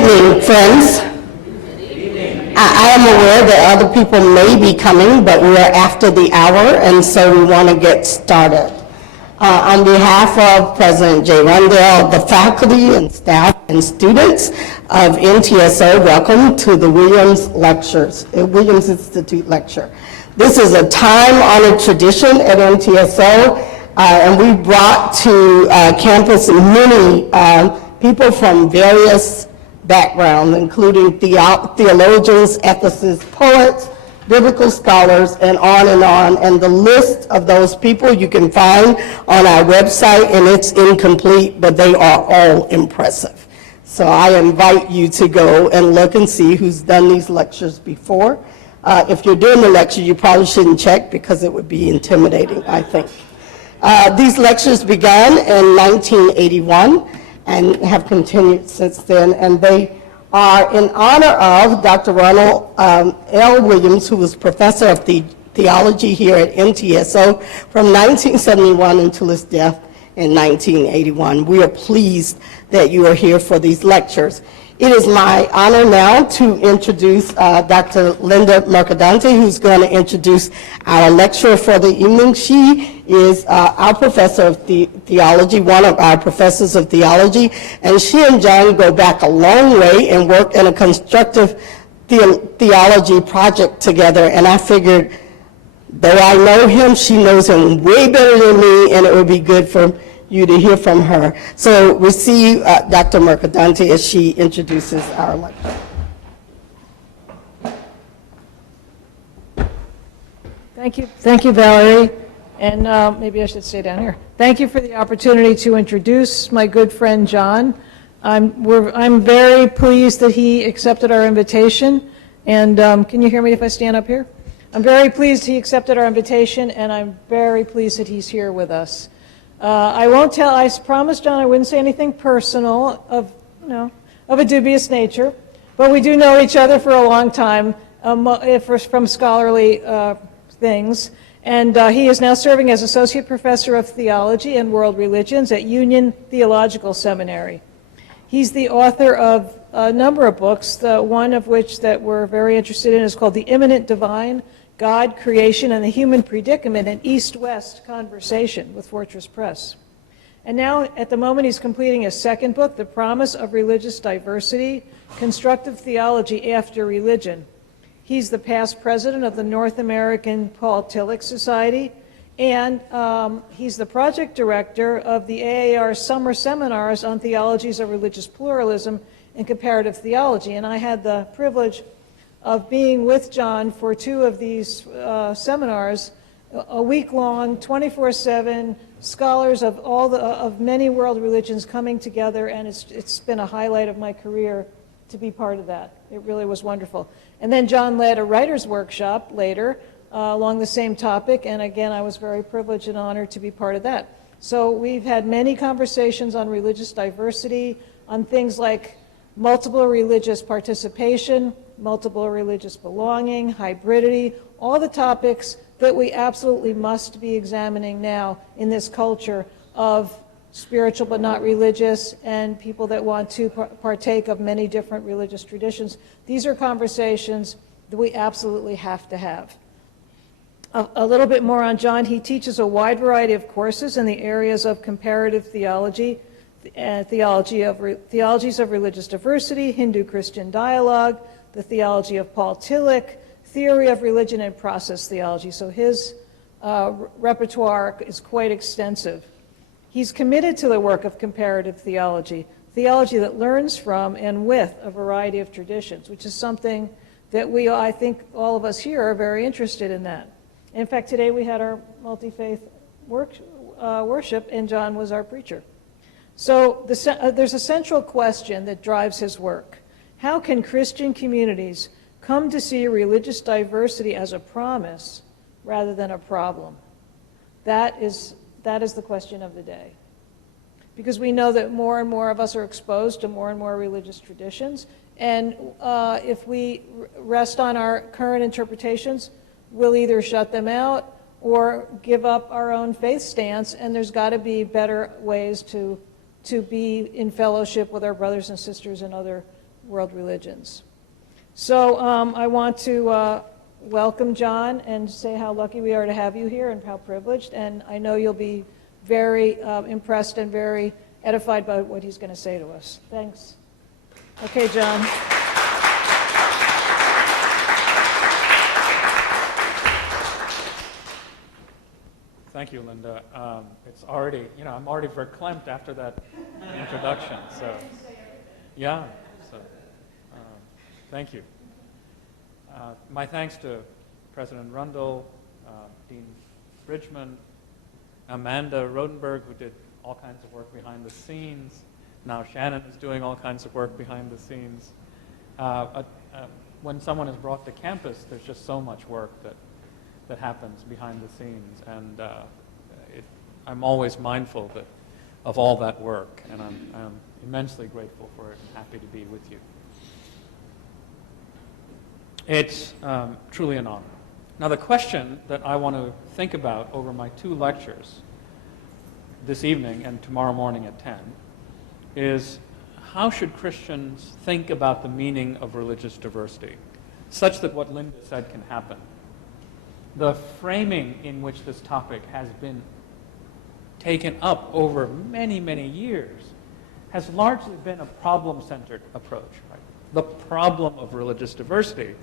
evening, friends. I am aware that other people may be coming, but we're after the hour, and so we want to get started. On behalf of President Jay Rundell, the faculty and staff and students of NTSO, welcome to the Williams Institute Lecture. This is a time-honored tradition at NTSO, and we brought to campus many people from various backgrounds, including theologians, ethicists, poets, biblical scholars, and on. And the list of those people you can find on our website, and it's incomplete, but they are all impressive. So I invite you to go and look and see who's done these lectures before. If you're doing the lecture, you probably shouldn't check because it would be intimidating, I think. These lectures began in 1981 and have continued since then, and they are in honor of Dr. Ronald L. Williams, who was professor of theology here at NTSO from 1971 until his death in 1981. We are pleased that you are here for these lectures. It is my honor now to introduce Dr. Linda Mercadante, who's going to introduce our lecturer for the evening. She is our professor of theology, one of our professors of theology, and she and John go back a long way and work in a constructive theology project together, and I figured, though I know him, she knows him way better than me, and it would be good for you to hear from her. So receive Dr. Mercadante as she introduces our lecture. Thank you, Valerie. And maybe I should stay down here. Thank you for the opportunity to introduce my good friend John. I'm very pleased that he accepted our invitation. And can you hear me if I stand up here? I'm very pleased he accepted our invitation, and I'm very pleased that he's here with us. I promised John I wouldn't say anything personal of a dubious nature, but we do know each other for a long time from scholarly things. And he is now serving as Associate Professor of Theology and World Religions at Union Theological Seminary. He's the author of a number of books, one of which that we're very interested in is called The Immanent Divine, God, Creation, and the Human Predicament, an East-West Conversation with Fortress Press. And now, at the moment, he's completing his second book, The Promise of Religious Diversity, Constructive Theology After Religion. He's the past president of the North American Paul Tillich Society, and he's the project director of the AAR Summer Seminars on Theologies of Religious Pluralism and Comparative Theology. And I had the privilege of being with John for two of these seminars, a week-long, 24/7, scholars of many world religions coming together, and it's been a highlight of my career to be part of that. It really was wonderful. And then John led a writer's workshop later along the same topic, and again, I was very privileged and honored to be part of that. So we've had many conversations on religious diversity, on things like multiple religious participation, multiple religious belonging, hybridity, all the topics that we absolutely must be examining now in this culture of spiritual but not religious and people that want to partake of many different religious traditions. These are conversations that we absolutely have to have. A little bit more on John. He teaches a wide variety of courses in the areas of comparative theology, theologies of religious diversity, Hindu-Christian dialogue, the theology of Paul Tillich, theory of religion and process theology. So his repertoire is quite extensive. He's committed to the work of comparative theology, theology that learns from and with a variety of traditions, which is something that I think all of us here are very interested in that. In fact, today we had our multi-faith worship, and John was our preacher. So there's a central question that drives his work. How can Christian communities come to see religious diversity as a promise rather than a problem? That is the question of the day. Because we know that more and more of us are exposed to more and more religious traditions, and if we rest on our current interpretations, we'll either shut them out or give up our own faith stance, and there's got to be better ways to be in fellowship with our brothers and sisters in other world religions. So I want to welcome John and say how lucky we are to have you here and how privileged, and I know you'll be very impressed and very edified by what he's going to say to us. Thanks. Okay, John. Thank you, Linda. It's already, I'm already verklempt after that introduction. So, yeah. So, thank you. My thanks to President Rundle, Dean Bridgman, Amanda Rodenberg, who did all kinds of work behind the scenes. Now Shannon is doing all kinds of work behind the scenes. When someone is brought to campus, there's just so much work that happens behind the scenes, and I'm always mindful of all that work, and I'm immensely grateful for it and happy to be with you. It's truly an honor. Now, the question that I want to think about over my 2 lectures this evening and tomorrow morning at 10 is, how should Christians think about the meaning of religious diversity, such that what Linda said can happen? The framing in which this topic has been taken up over many, many years has largely been a problem-centered approach. Right? The problem of religious diversity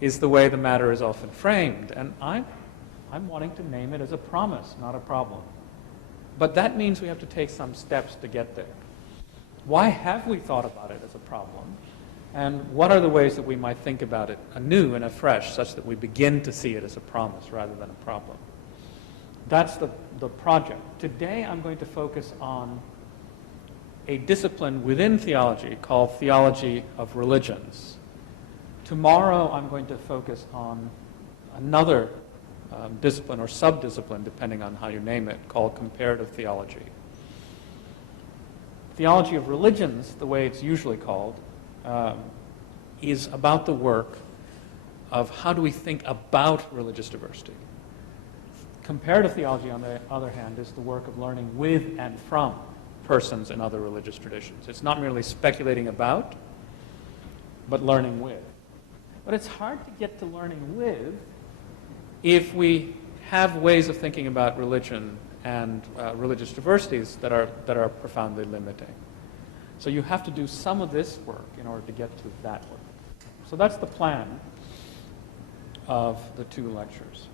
is the way the matter is often framed, and I'm wanting to name it as a promise, not a problem. But that means we have to take some steps to get there. Why have we thought about it as a problem? And what are the ways that we might think about it anew and afresh, such that we begin to see it as a promise rather than a problem? That's the project. Today I'm going to focus on a discipline within theology called Theology of Religions. Tomorrow I'm going to focus on another discipline or sub-discipline, depending on how you name it, called Comparative Theology. Theology of Religions, the way it's usually called, is about the work of how do we think about religious diversity. Comparative theology, on the other hand, is the work of learning with and from persons in other religious traditions. It's not merely speculating about, but learning with. But it's hard to get to learning with if we have ways of thinking about religion and religious diversities that are profoundly limiting. So you have to do some of this work in order to get to that work. So that's the plan of the 2 lectures.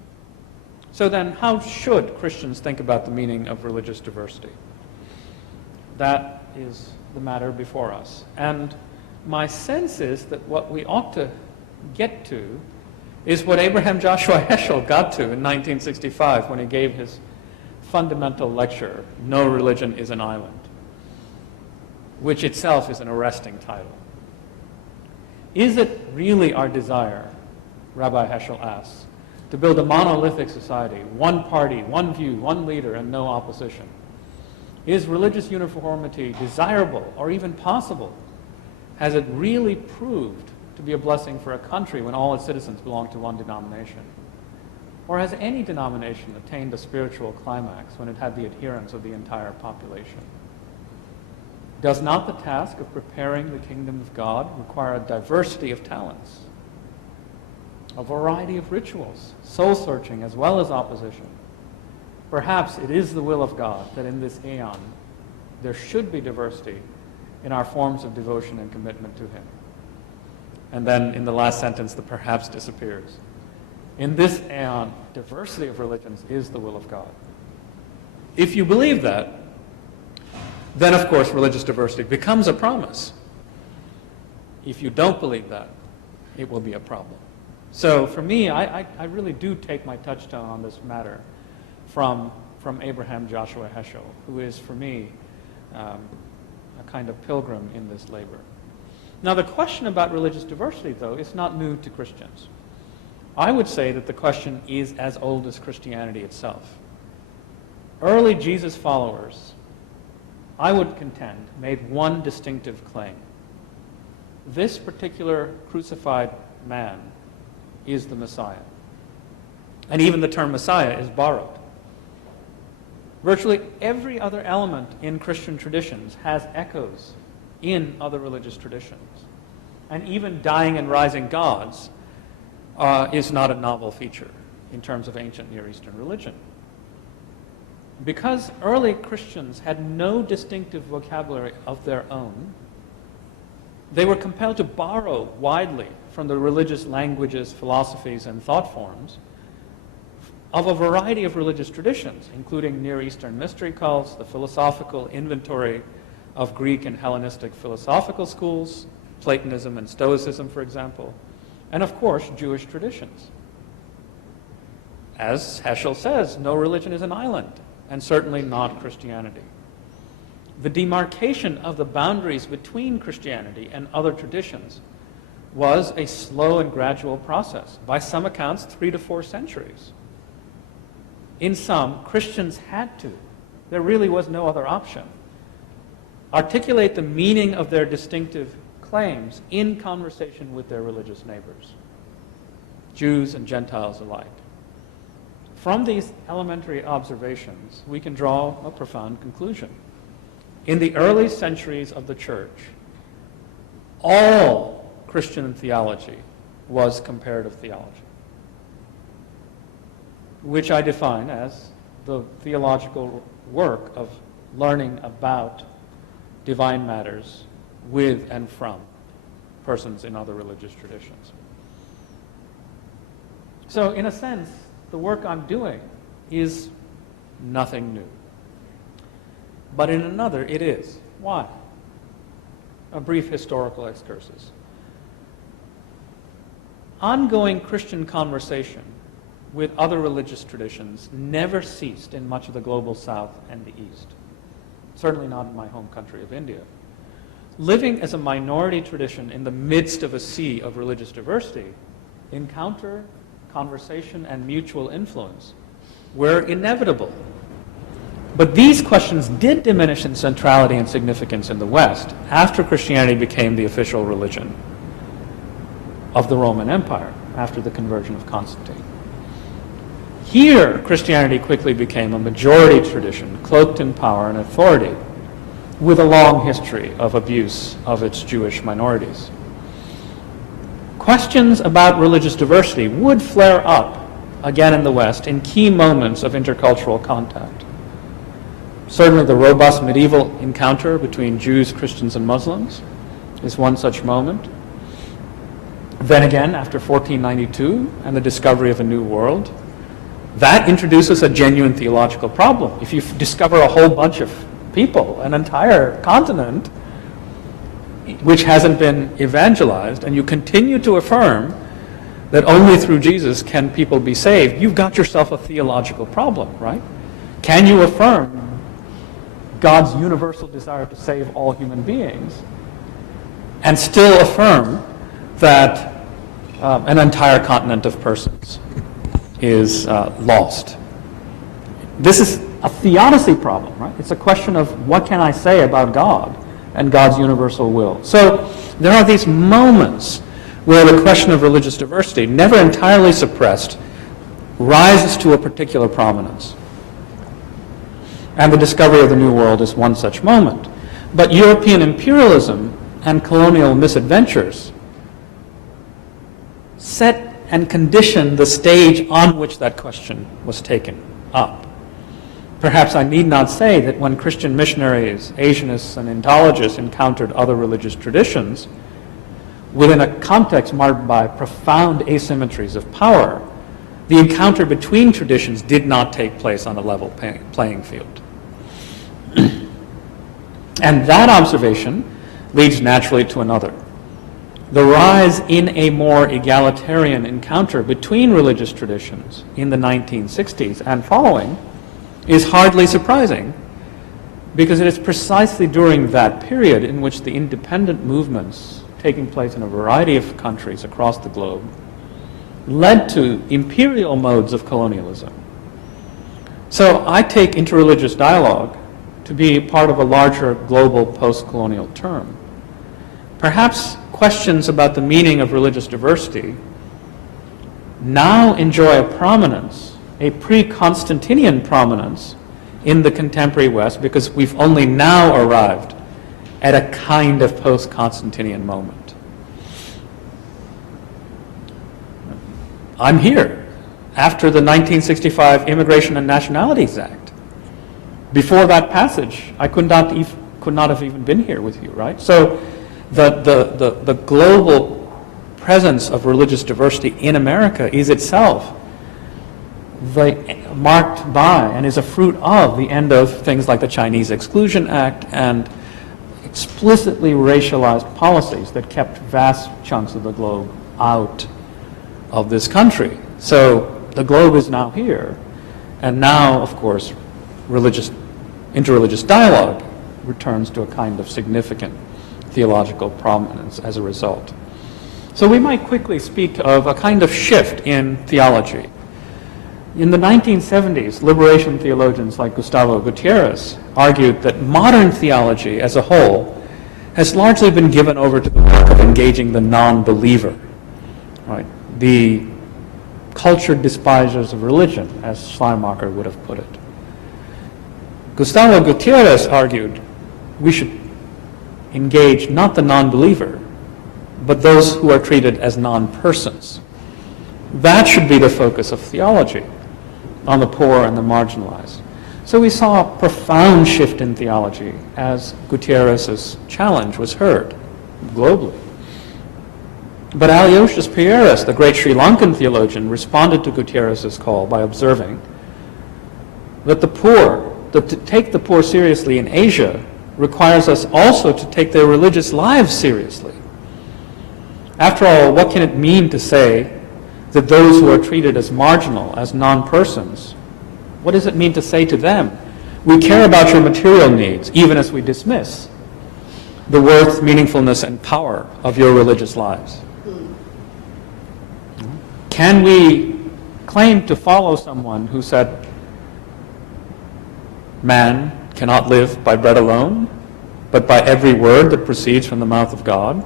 So then, how should Christians think about the meaning of religious diversity? That is the matter before us. And my sense is that what we ought to get to is what Abraham Joshua Heschel got to in 1965 when he gave his fundamental lecture, No Religion is an Island, which itself is an arresting title. Is it really our desire, Rabbi Heschel asks, to build a monolithic society, one party, one view, one leader, and no opposition? Is religious uniformity desirable or even possible? Has it really proved to be a blessing for a country when all its citizens belong to one denomination? Or has any denomination attained a spiritual climax when it had the adherence of the entire population? Does not the task of preparing the kingdom of God require a diversity of talents, a variety of rituals, soul-searching as well as opposition? Perhaps it is the will of God that in this aeon there should be diversity in our forms of devotion and commitment to Him. And then in the last sentence, the perhaps disappears. In this aeon, diversity of religions is the will of God. If you believe that, then of course religious diversity becomes a promise. If you don't believe that, it will be a problem. So for me, I really do take my touchstone on this matter from Abraham Joshua Heschel, who is for me a kind of pilgrim in this labor. Now the question about religious diversity, though, is not new to Christians. I would say that the question is as old as Christianity itself. Early Jesus followers, I would contend, made one distinctive claim. This particular crucified man is the Messiah. And even the term Messiah is borrowed. Virtually every other element in Christian traditions has echoes in other religious traditions. and even dying and rising gods is not a novel feature in terms of ancient Near Eastern religion. Because early Christians had no distinctive vocabulary of their own, they were compelled to borrow widely from the religious languages, philosophies, and thought forms of a variety of religious traditions, including Near Eastern mystery cults, the philosophical inventory of Greek and Hellenistic philosophical schools, Platonism and Stoicism, for example, and of course, Jewish traditions. As Heschel says, no religion is an island, and certainly not Christianity. The demarcation of the boundaries between Christianity and other traditions was a slow and gradual process, by some accounts 3 to 4 centuries. In some, Christians had to, there really was no other option, articulate the meaning of their distinctive claims in conversation with their religious neighbors, Jews and Gentiles alike. From these elementary observations, we can draw a profound conclusion. In the early centuries of the church, all Christian theology was comparative theology, which I define as the theological work of learning about divine matters with and from persons in other religious traditions. So, in a sense, the work I'm doing is nothing new. But in another, it is. Why? A brief historical excursus. Ongoing Christian conversation with other religious traditions never ceased in much of the global South and the East. Certainly not in my home country of India. Living as a minority tradition in the midst of a sea of religious diversity, encounter, conversation, and mutual influence were inevitable. But these questions did diminish in centrality and significance in the West after Christianity became the official religion of the Roman Empire after the conversion of Constantine. Here, Christianity quickly became a majority tradition, cloaked in power and authority, with a long history of abuse of its Jewish minorities. Questions about religious diversity would flare up again in the West in key moments of intercultural contact. Certainly the robust medieval encounter between Jews, Christians, and Muslims is one such moment. Then again, after 1492 and the discovery of a new world, that introduces a genuine theological problem. If you discover a whole bunch of people, an entire continent, which hasn't been evangelized, and you continue to affirm that only through Jesus can people be saved, you've got yourself a theological problem, right? Can you affirm God's universal desire to save all human beings and still affirm that an entire continent of persons is lost? This is a theodicy problem, right? It's a question of what can I say about God and God's universal will. So there are these moments where the question of religious diversity, never entirely suppressed, rises to a particular prominence. And the discovery of the New World is one such moment. But European imperialism and colonial misadventures set and conditioned the stage on which that question was taken up. Perhaps I need not say that when Christian missionaries, Asianists, and Ontologists encountered other religious traditions, within a context marked by profound asymmetries of power, the encounter between traditions did not take place on a level playing field. And that observation leads naturally to another. The rise in a more egalitarian encounter between religious traditions in the 1960s and following is hardly surprising, because it is precisely during that period in which the independent movements taking place in a variety of countries across the globe led to imperial modes of colonialism. So I take interreligious dialogue to be part of a larger global post-colonial term. Perhaps questions about the meaning of religious diversity now enjoy a prominence, a pre-Constantinian prominence in the contemporary West, because we've only now arrived at a kind of post-Constantinian moment. I'm here after the 1965 Immigration and Nationalities Act. Before that passage, I could not have even been here with you, right? So the global presence of religious diversity in America is itself marked by and is a fruit of the end of things like the Chinese Exclusion Act and explicitly racialized policies that kept vast chunks of the globe out of this country. So the globe is now here, and now, of course, interreligious dialogue returns to a kind of significant theological prominence as a result. So we might quickly speak of a kind of shift in theology. In the 1970s, liberation theologians like Gustavo Gutierrez argued that modern theology as a whole has largely been given over to the work of engaging the non-believer, right? The cultured despisers of religion, as Schleiermacher would have put it. Gustavo Gutierrez argued we should engage not the non-believer, but those who are treated as non-persons. That should be the focus of theology, on the poor and the marginalized. So we saw a profound shift in theology as Gutierrez's challenge was heard globally. But Aloysius Pieris, the great Sri Lankan theologian, responded to Gutierrez's call by observing that to take the poor seriously in Asia requires us also to take their religious lives seriously. After all, what can it mean to say that those who are treated as marginal, as non-persons, what does it mean to say to them, we care about your material needs, even as we dismiss the worth, meaningfulness, and power of your religious lives? Can we claim to follow someone who said, man cannot live by bread alone, but by every word that proceeds from the mouth of God,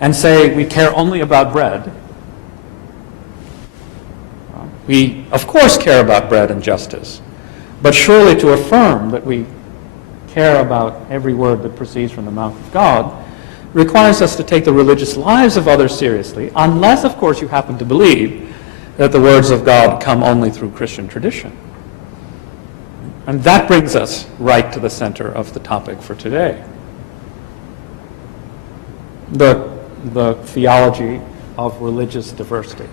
and say we care only about bread? We, of course, care about bread and justice, but surely to affirm that we care about every word that proceeds from the mouth of God requires us to take the religious lives of others seriously, unless, of course, you happen to believe that the words of God come only through Christian tradition. And that brings us right to the center of the topic for today. The theology of religious diversity.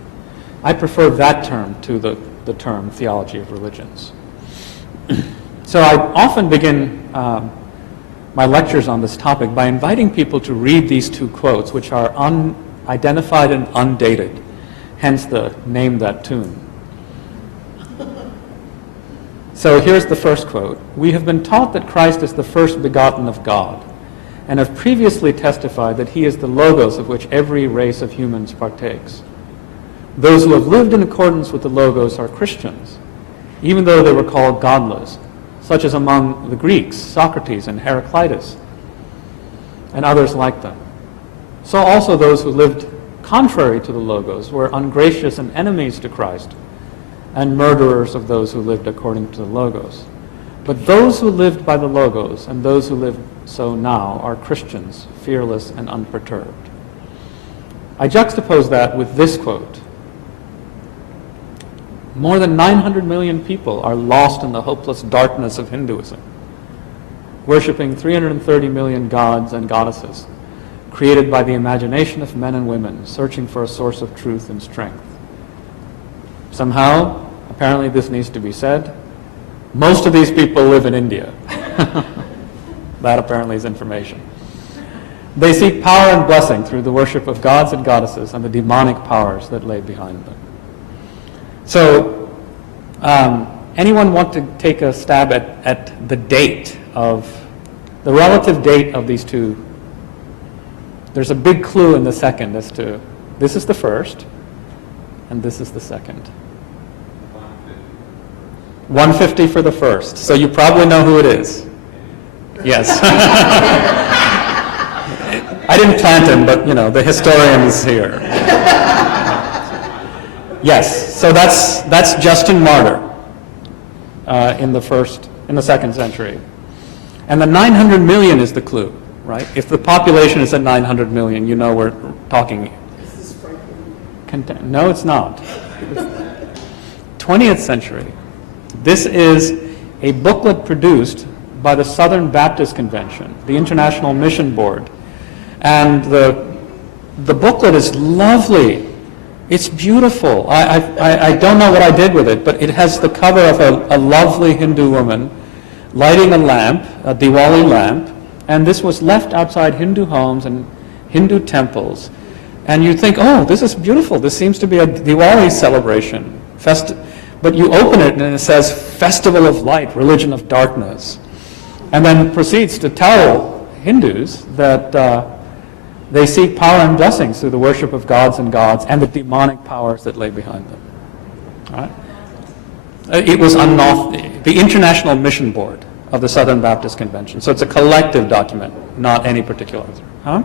I prefer that term to the term theology of religions. So I often begin my lectures on this topic by inviting people to read these two quotes, which are unidentified and undated, hence the name that tune. So here's the first quote. We have been taught that Christ is the first begotten of God, and have previously testified that he is the logos of which every race of humans partakes. Those who have lived in accordance with the logos are Christians, even though they were called godless, such as among the Greeks, Socrates and Heraclitus, and others like them. So also those who lived contrary to the logos were ungracious and enemies to Christ, and murderers of those who lived according to the logos. But those who lived by the logos and those who live so now are Christians, fearless and unperturbed. I juxtapose that with this quote. More than 900 million people are lost in the hopeless darkness of Hinduism, worshipping 330 million gods and goddesses, created by the imagination of men and women, searching for a source of truth and strength. Somehow, apparently this needs to be said, most of these people live in India. That apparently is information. They seek power and blessing through the worship of gods and goddesses and the demonic powers that lay behind them. So, anyone want to take a stab at the date of, the relative date of these two? There's a big clue in the second as to, this is the first, and this is the second. 150 for the first. So you probably know who it is. Yes. I didn't plant him, but the historian's here. Yes, so that's Justin Martyr in the second century. And the 900 million is the clue, right? If the population is at 900 million, we're talking. No, it's not. 20th century. This is a booklet produced by the Southern Baptist Convention, the International Mission Board. And the booklet is lovely. It's beautiful. I don't know what I did with it, but it has the cover of a lovely Hindu woman lighting a lamp, a Diwali lamp, and this was left outside Hindu homes and Hindu temples. And you think, oh, this is beautiful. This seems to be a Diwali celebration. But you open it and it says, Festival of Light, Religion of Darkness. And then proceeds to tell Hindus that they seek power and blessings through the worship of gods and the demonic powers that lay behind them. All right? It was the International Mission Board of the Southern Baptist Convention. So it's a collective document, not any particular author. Huh?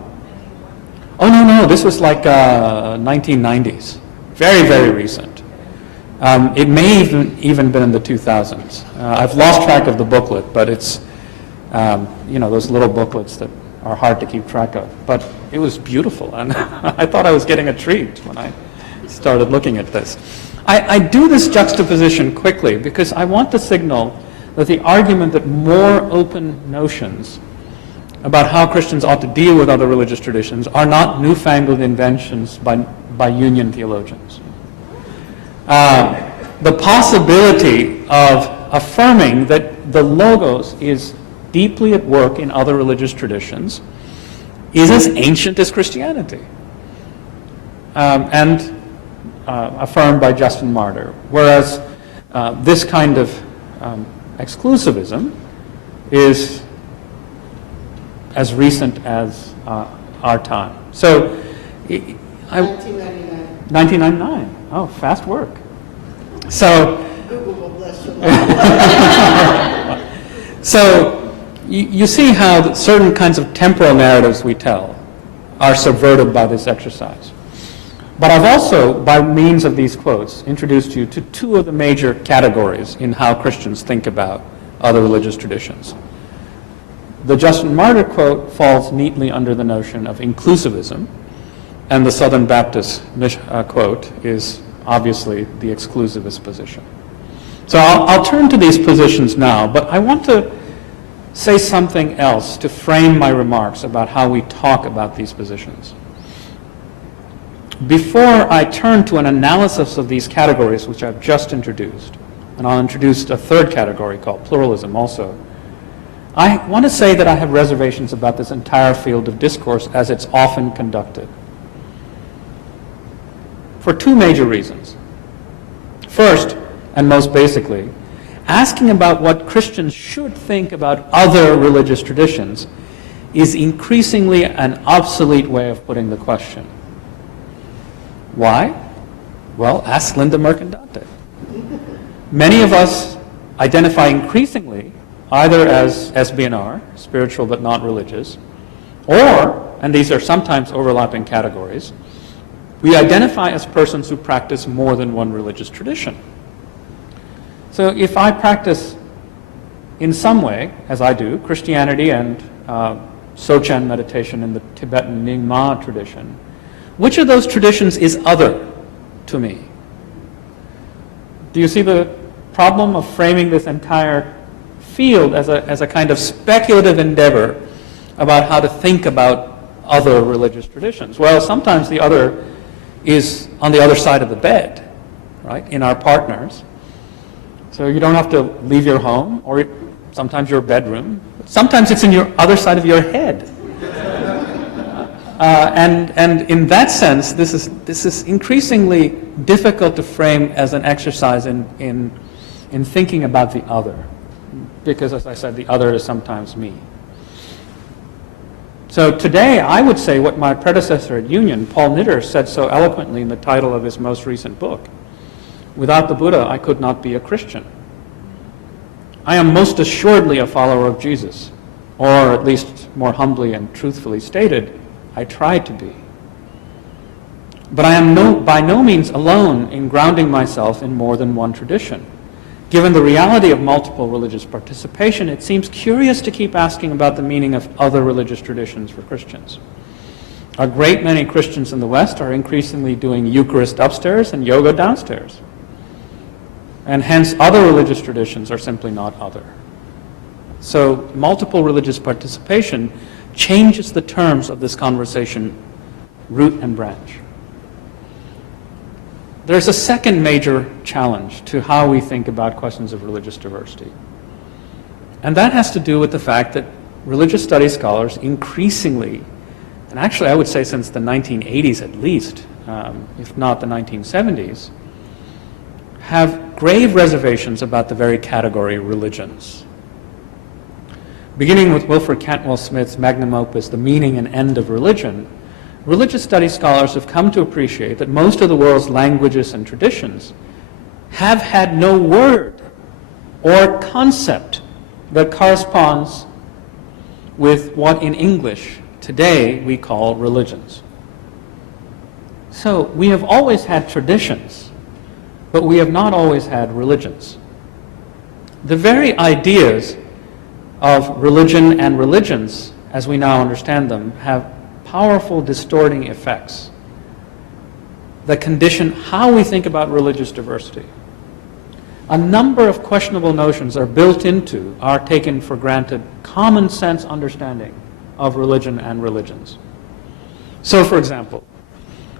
Oh, no, this was like 1990s. Very, very recent. It may even been in the 2000s. I've lost track of the booklet, but it's, those little booklets that are hard to keep track of. But it was beautiful, and I thought I was getting a treat when I started looking at this. I do this juxtaposition quickly because I want to signal that the argument that more open notions about how Christians ought to deal with other religious traditions are not newfangled inventions by Union theologians. The possibility of affirming that the Logos is deeply at work in other religious traditions is as ancient as Christianity, and affirmed by Justin Martyr. Whereas this kind of exclusivism is as recent as our time. So, 1999. Oh, fast work. So, Google will bless you. So you see how certain kinds of temporal narratives we tell are subverted by this exercise. But I've also, by means of these quotes, introduced you to two of the major categories in how Christians think about other religious traditions. The Justin Martyr quote falls neatly under the notion of inclusivism, and the Southern Baptist quote is obviously the exclusivist position. So I'll turn to these positions now, but I want to say something else to frame my remarks about how we talk about these positions. Before I turn to an analysis of these categories, which I've just introduced, and I'll introduce a third category called pluralism also, I want to say that I have reservations about this entire field of discourse as it's often conducted, for two major reasons. First, and most basically, asking about what Christians should think about other religious traditions is increasingly an obsolete way of putting the question. Why? Well, ask Linda Mercandante. Many of us identify increasingly either as SBNR, spiritual but not religious, or, and these are sometimes overlapping categories, we identify as persons who practice more than one religious tradition. So if I practice in some way, as I do, Christianity and Sochen meditation in the Tibetan Nyingma tradition, which of those traditions is other to me? Do you see the problem of framing this entire field as a kind of speculative endeavor about how to think about other religious traditions? Well, sometimes the other is on the other side of the bed, right, in our partners. So you don't have to leave your home, or sometimes your bedroom. Sometimes it's in your other side of your head. And in that sense, this is increasingly difficult to frame as an exercise in thinking about the other, because, as I said, the other is sometimes me. So today, I would say what my predecessor at Union, Paul Knitter, said so eloquently in the title of his most recent book: without the Buddha, I could not be a Christian. I am most assuredly a follower of Jesus, or at least more humbly and truthfully stated, I try to be. But I am by no means alone in grounding myself in more than one tradition. Given the reality of multiple religious participation, it seems curious to keep asking about the meaning of other religious traditions for Christians. A great many Christians in the West are increasingly doing Eucharist upstairs and yoga downstairs. And hence, other religious traditions are simply not other. So, multiple religious participation changes the terms of this conversation, root and branch. There's a second major challenge to how we think about questions of religious diversity. And that has to do with the fact that religious studies scholars increasingly, and actually I would say since the 1980s at least, if not the 1970s, have grave reservations about the very category religions. Beginning with Wilfred Cantwell Smith's magnum opus, The Meaning and End of Religion, religious studies scholars have come to appreciate that most of the world's languages and traditions have had no word or concept that corresponds with what in English today we call religions. So we have always had traditions, but we have not always had religions. The very ideas of religion and religions, as we now understand them, have powerful distorting effects that condition how we think about religious diversity. A number of questionable notions are built into our taken for granted common sense understanding of religion and religions. So, for example,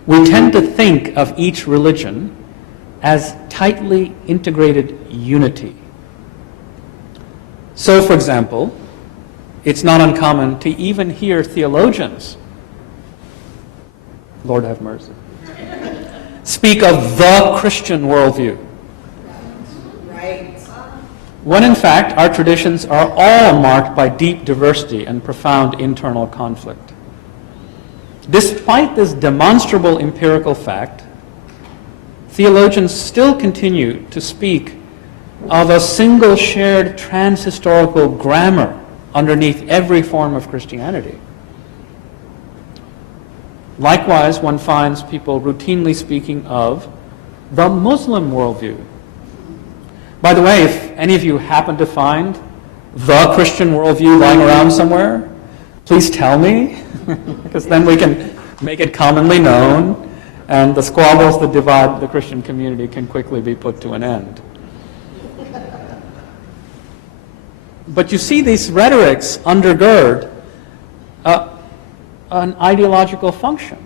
we tend to think of each religion as tightly integrated unity. So, for example, it's not uncommon to even hear theologians, Lord have mercy, speak of the Christian worldview. When in fact our traditions are all marked by deep diversity and profound internal conflict. Despite this demonstrable empirical fact, theologians still continue to speak of a single shared trans-historical grammar underneath every form of Christianity. Likewise, one finds people routinely speaking of the Muslim worldview. By the way, if any of you happen to find the Christian worldview lying around somewhere, please tell me, because then we can make it commonly known, and the squabbles that divide the Christian community can quickly be put to an end. But you see, these rhetorics undergird an ideological function.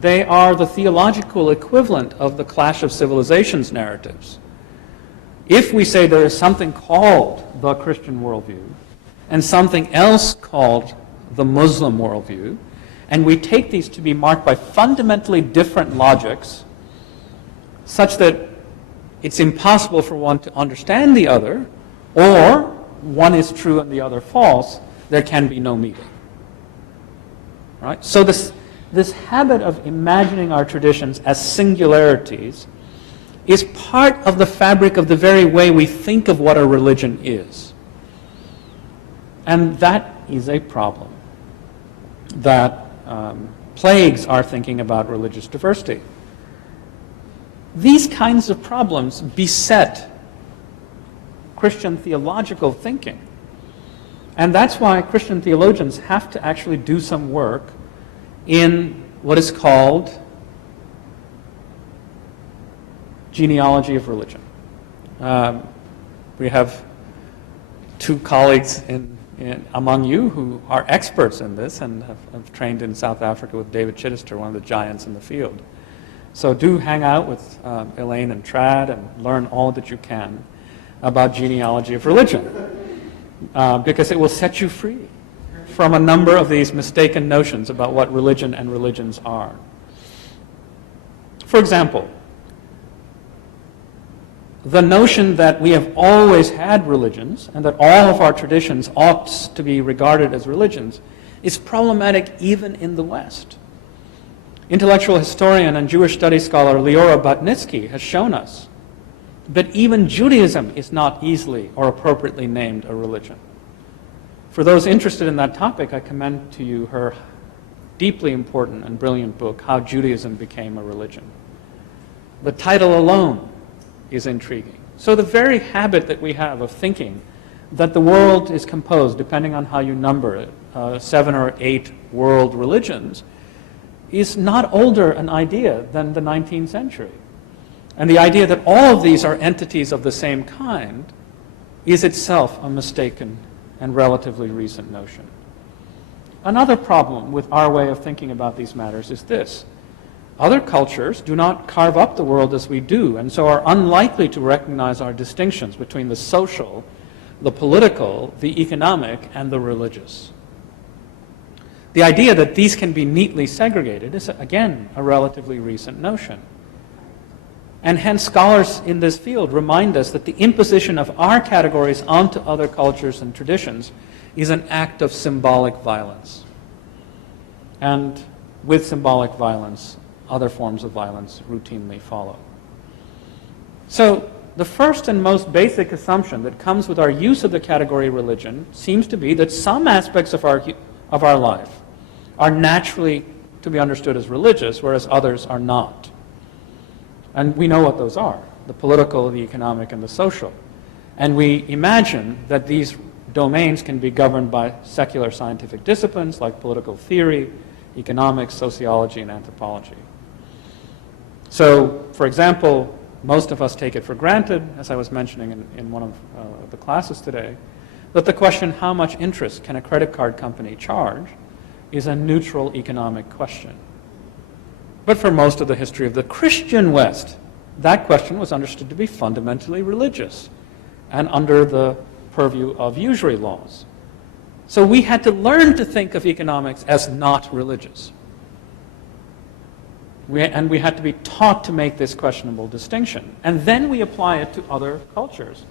They are the theological equivalent of the clash of civilizations narratives. If we say there is something called the Christian worldview and something else called the Muslim worldview, and we take these to be marked by fundamentally different logics, such that it's impossible for one to understand the other, or one is true and the other false, there can be no meeting. Right? So this habit of imagining our traditions as singularities is part of the fabric of the very way we think of what a religion is. And that is a problem that plagues our thinking about religious diversity. These kinds of problems beset Christian theological thinking. And that's why Christian theologians have to actually do some work in what is called Genealogy of Religion. We have two colleagues among you who are experts in this and have trained in South Africa with David Chittister, one of the giants in the field. So do hang out with Elaine and Trad and learn all that you can about Genealogy of Religion, because it will set you free from a number of these mistaken notions about what religion and religions are. For example, the notion that we have always had religions and that all of our traditions ought to be regarded as religions is problematic even in the West. Intellectual historian and Jewish studies scholar Leora Botnitsky has shown us that even Judaism is not easily or appropriately named a religion. For those interested in that topic, I commend to you her deeply important and brilliant book, How Judaism Became a Religion. The title alone is intriguing. So the very habit that we have of thinking that the world is composed, depending on how you number it, 7 or 8 world religions, is not older an idea than the 19th century. And the idea that all of these are entities of the same kind is itself a mistaken and relatively recent notion. Another problem with our way of thinking about these matters is this. Other cultures do not carve up the world as we do, and so are unlikely to recognize our distinctions between the social, the political, the economic, and the religious. The idea that these can be neatly segregated is, again, a relatively recent notion. And hence, scholars in this field remind us that the imposition of our categories onto other cultures and traditions is an act of symbolic violence. And with symbolic violence, other forms of violence routinely follow. So, the first and most basic assumption that comes with our use of the category religion seems to be that some aspects of our life are naturally to be understood as religious, whereas others are not. And we know what those are, the political, the economic, and the social. And we imagine that these domains can be governed by secular scientific disciplines like political theory, economics, sociology, and anthropology. So, for example, most of us take it for granted, as I was mentioning in one of the classes today, that the question, how much interest can a credit card company charge, is a neutral economic question. But for most of the history of the Christian West, that question was understood to be fundamentally religious and under the purview of usury laws. So we had to learn to think of economics as not religious. And we had to be taught to make this questionable distinction. And then we apply it to other cultures.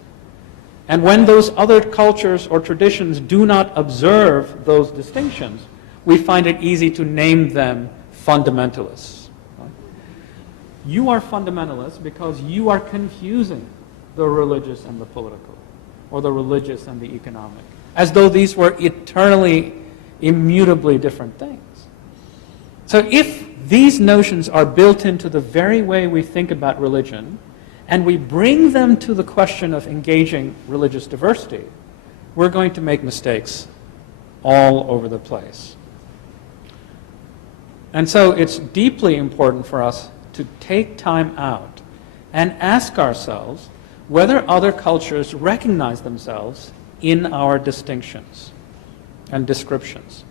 And when those other cultures or traditions do not observe those distinctions, we find it easy to name them fundamentalists. Right? You are fundamentalists because you are confusing the religious and the political, or the religious and the economic, as though these were eternally, immutably different things. So if these notions are built into the very way we think about religion, and we bring them to the question of engaging religious diversity, we're going to make mistakes all over the place. And so it's deeply important for us to take time out and ask ourselves whether other cultures recognize themselves in our distinctions and descriptions.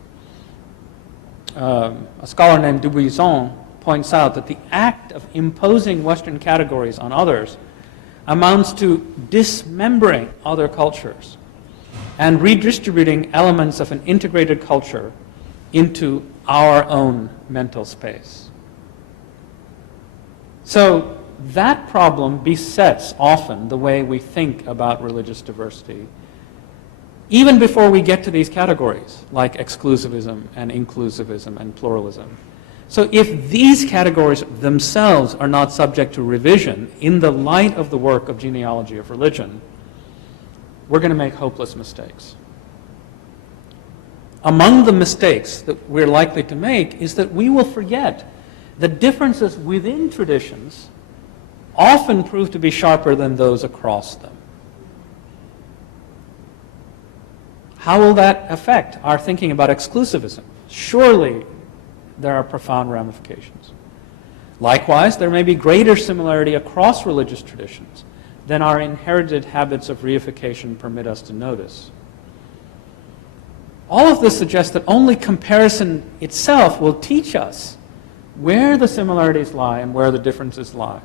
A scholar named Dubuisson points out that the act of imposing Western categories on others amounts to dismembering other cultures and redistributing elements of an integrated culture into our own mental space. So that problem besets often the way we think about religious diversity, even before we get to these categories, like exclusivism and inclusivism and pluralism. So if these categories themselves are not subject to revision in the light of the work of Genealogy of Religion, we're going to make hopeless mistakes. Among the mistakes that we're likely to make is that we will forget that differences within traditions often prove to be sharper than those across them. How will that affect our thinking about exclusivism? Surely there are profound ramifications. Likewise, there may be greater similarity across religious traditions than our inherited habits of reification permit us to notice. All of this suggests that only comparison itself will teach us where the similarities lie and where the differences lie.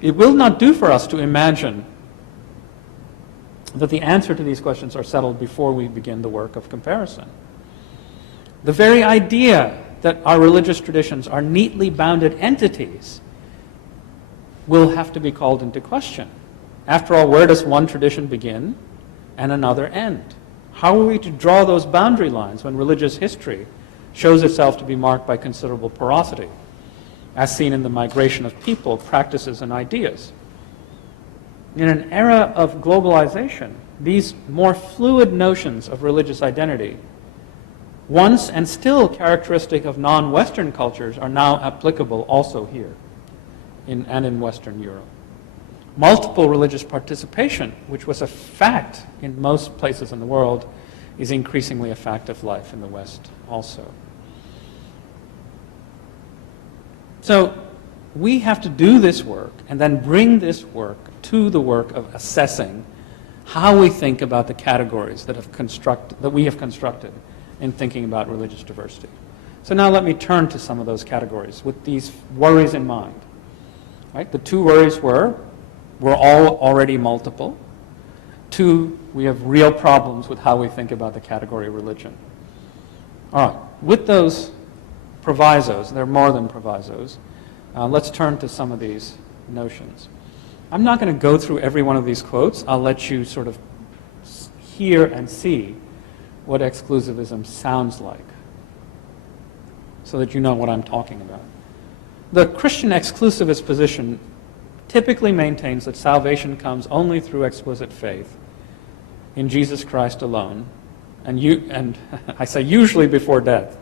It will not do for us to imagine that the answer to these questions are settled before we begin the work of comparison. The very idea that our religious traditions are neatly bounded entities will have to be called into question. After all, where does one tradition begin and another end? How are we to draw those boundary lines when religious history shows itself to be marked by considerable porosity, as seen in the migration of people, practices, and ideas? In an era of globalization, these more fluid notions of religious identity, once and still characteristic of non-Western cultures, are now applicable also here and in Western Europe. Multiple religious participation, which was a fact in most places in the world, is increasingly a fact of life in the West also. So we have to do this work and then bring this work to the work of assessing how we think about the categories that we have constructed in thinking about religious diversity. So now let me turn to some of those categories with these worries in mind. Right? The two worries we're all already multiple. Two, we have real problems with how we think about the category religion. All right, with those provisos, they're more than provisos, let's turn to some of these notions. I'm not going to go through every one of these quotes. I'll let you sort of hear and see what exclusivism sounds like so that you know what I'm talking about. The Christian exclusivist position typically maintains that salvation comes only through explicit faith in Jesus Christ alone, and I say usually before death,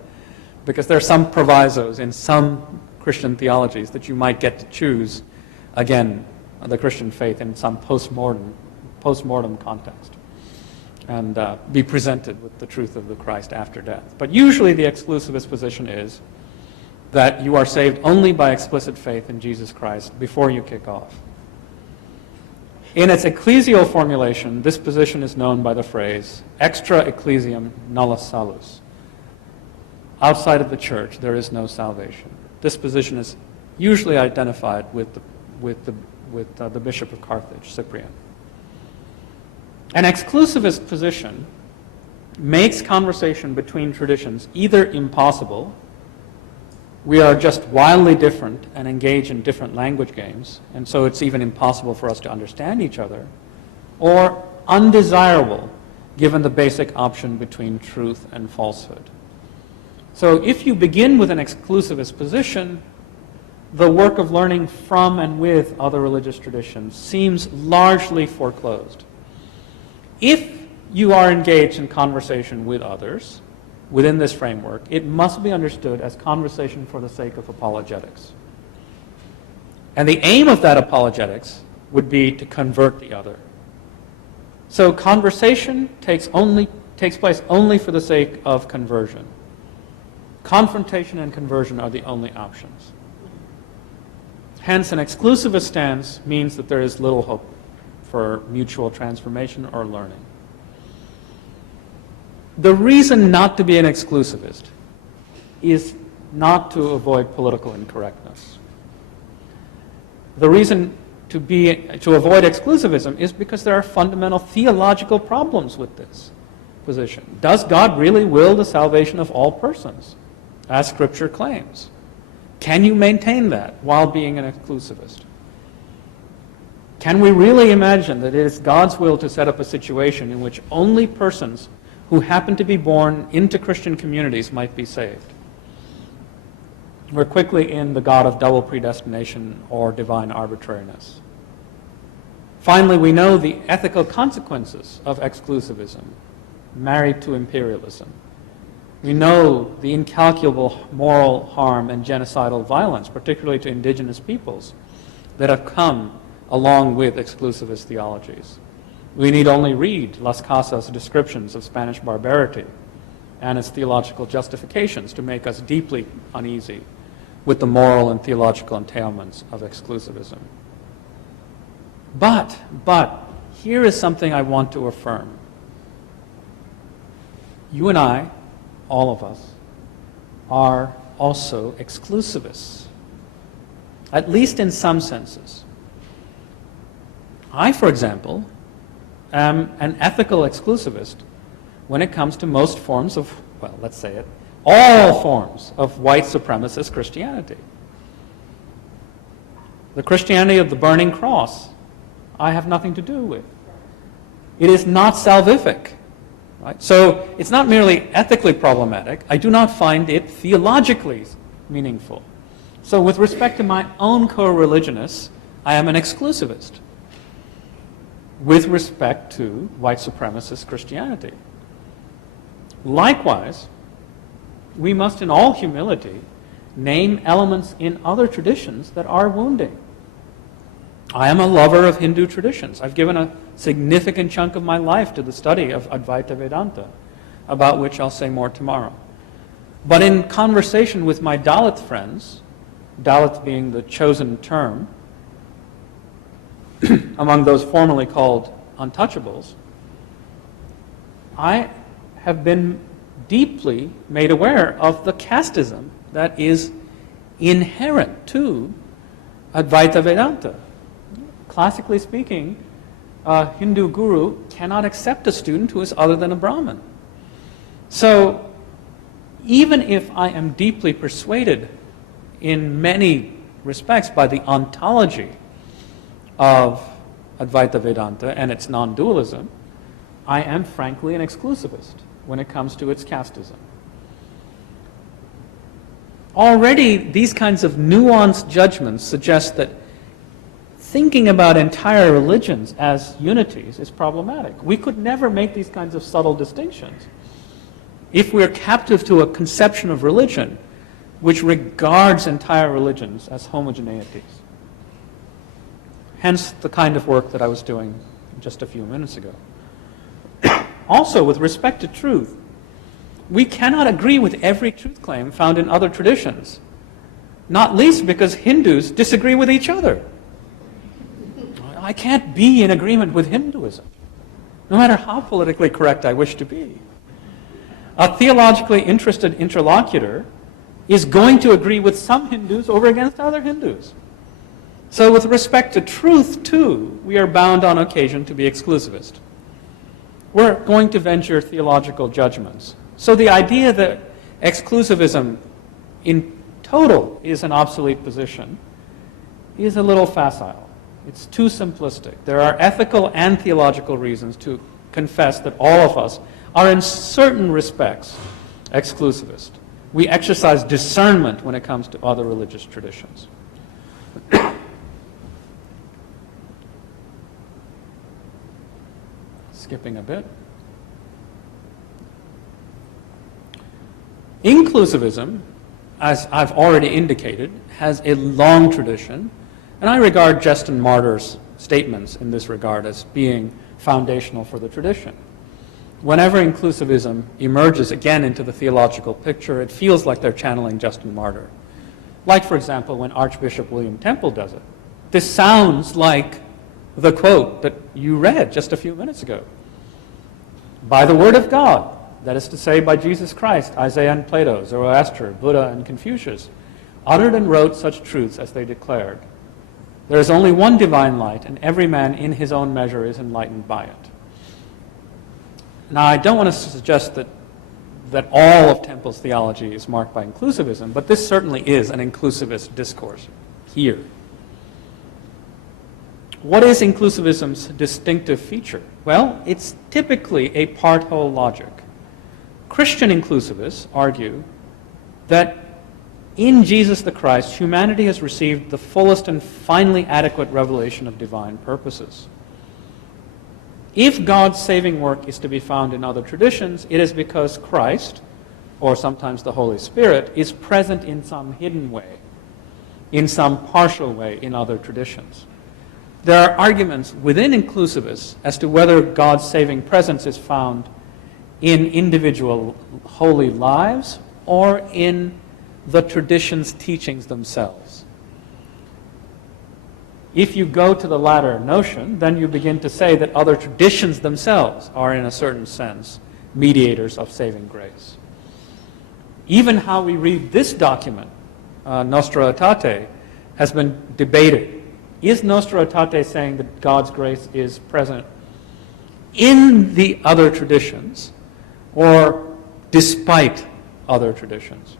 because there are some provisos in some Christian theologies that you might get to choose, again, the Christian faith in some post-mortem context, and be presented with the truth of the Christ after death. But usually the exclusivist position is that you are saved only by explicit faith in Jesus Christ before you kick off. In its ecclesial formulation, this position is known by the phrase, extra ecclesiam nullus salus. Outside of the church, there is no salvation. This position is usually identified with the Bishop of Carthage, Cyprian. An exclusivist position makes conversation between traditions either impossible, we are just wildly different and engage in different language games, and so it's even impossible for us to understand each other, or undesirable given the basic option between truth and falsehood. So if you begin with an exclusivist position, the work of learning from and with other religious traditions seems largely foreclosed. If you are engaged in conversation with others within this framework, it must be understood as conversation for the sake of apologetics. And the aim of that apologetics would be to convert the other. So conversation takes place only for the sake of conversion. Confrontation and conversion are the only options. Hence, an exclusivist stance means that there is little hope for mutual transformation or learning. The reason not to be an exclusivist is not to avoid political incorrectness. The reason to avoid exclusivism is because there are fundamental theological problems with this position. Does God really will the salvation of all persons, as Scripture claims? Can you maintain that while being an exclusivist? Can we really imagine that it is God's will to set up a situation in which only persons who happen to be born into Christian communities might be saved? We're quickly in the God of double predestination or divine arbitrariness. Finally, we know the ethical consequences of exclusivism, married to imperialism. We know the incalculable moral harm and genocidal violence, particularly to indigenous peoples, that have come along with exclusivist theologies. We need only read Las Casas' descriptions of Spanish barbarity and its theological justifications to make us deeply uneasy with the moral and theological entailments of exclusivism. But, here is something I want to affirm. You and I, all of us, are also exclusivists, at least in some senses. I, for example, am an ethical exclusivist when it comes to most forms of, well, let's say it, all forms of white supremacist Christianity. The Christianity of the burning cross, I have nothing to do with. It is not salvific. Right? So it's not merely ethically problematic. I do not find it theologically meaningful. So with respect to my own co-religionists, I am an exclusivist with respect to white supremacist Christianity. Likewise, we must in all humility name elements in other traditions that are wounding. I am a lover of Hindu traditions. I've given a significant chunk of my life to the study of Advaita Vedanta, about which I'll say more tomorrow. But in conversation with my Dalit friends, Dalit being the chosen term among those formerly called untouchables, I have been deeply made aware of the casteism that is inherent to Advaita Vedanta. Classically speaking, a Hindu guru cannot accept a student who is other than a Brahmin. So, even if I am deeply persuaded in many respects by the ontology of Advaita Vedanta and its non-dualism, I am frankly an exclusivist when it comes to its casteism. Already, these kinds of nuanced judgments suggest that thinking about entire religions as unities is problematic. We could never make these kinds of subtle distinctions if we're captive to a conception of religion which regards entire religions as homogeneities. Hence the kind of work that I was doing just a few minutes ago. Also, with respect to truth, we cannot agree with every truth claim found in other traditions, not least because Hindus disagree with each other. I can't be in agreement with Hinduism, no matter how politically correct I wish to be. A theologically interested interlocutor is going to agree with some Hindus over against other Hindus. So with respect to truth, too, we are bound on occasion to be exclusivist. We're going to venture theological judgments. So the idea that exclusivism in total is an obsolete position is a little facile. It's too simplistic. There are ethical and theological reasons to confess that all of us are in certain respects exclusivist. We exercise discernment when it comes to other religious traditions. Skipping a bit. Inclusivism, as I've already indicated, has a long tradition, and I regard Justin Martyr's statements in this regard as being foundational for the tradition. Whenever inclusivism emerges again into the theological picture, it feels like they're channeling Justin Martyr. Like, for example, when Archbishop William Temple does it. This sounds like the quote that you read just a few minutes ago. By the word of God, that is to say, by Jesus Christ, Isaiah and Plato, Zoroaster, Buddha and Confucius, uttered and wrote such truths as they declared. There is only one divine light, and every man in his own measure is enlightened by it. Now, I don't want to suggest that all of Temple's theology is marked by inclusivism, but this certainly is an inclusivist discourse here. What is inclusivism's distinctive feature? Well, it's typically a part-whole logic. Christian inclusivists argue that in Jesus the Christ, humanity has received the fullest and finally adequate revelation of divine purposes. If God's saving work is to be found in other traditions, it is because Christ, or sometimes the Holy Spirit, is present in some hidden way, in some partial way in other traditions. There are arguments within inclusivists as to whether God's saving presence is found in individual holy lives or in the tradition's teachings themselves. If you go to the latter notion, then you begin to say that other traditions themselves are, in a certain sense, mediators of saving grace. Even how we read this document, Nostra Aetate, has been debated. Is Nostra Aetate saying that God's grace is present in the other traditions or despite other traditions?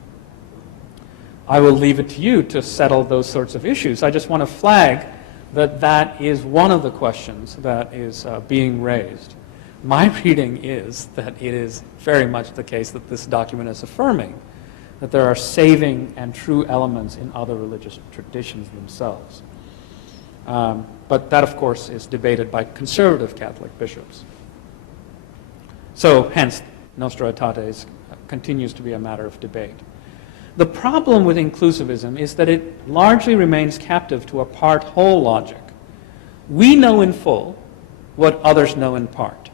I will leave it to you to settle those sorts of issues. I just want to flag that that is one of the questions that is being raised. My reading is that it is very much the case that this document is affirming that there are saving and true elements in other religious traditions themselves. But that, of course, is debated by conservative Catholic bishops. So, hence, Nostra Aetate continues to be a matter of debate. The problem with inclusivism is that it largely remains captive to a part-whole logic. We know in full what others know in part.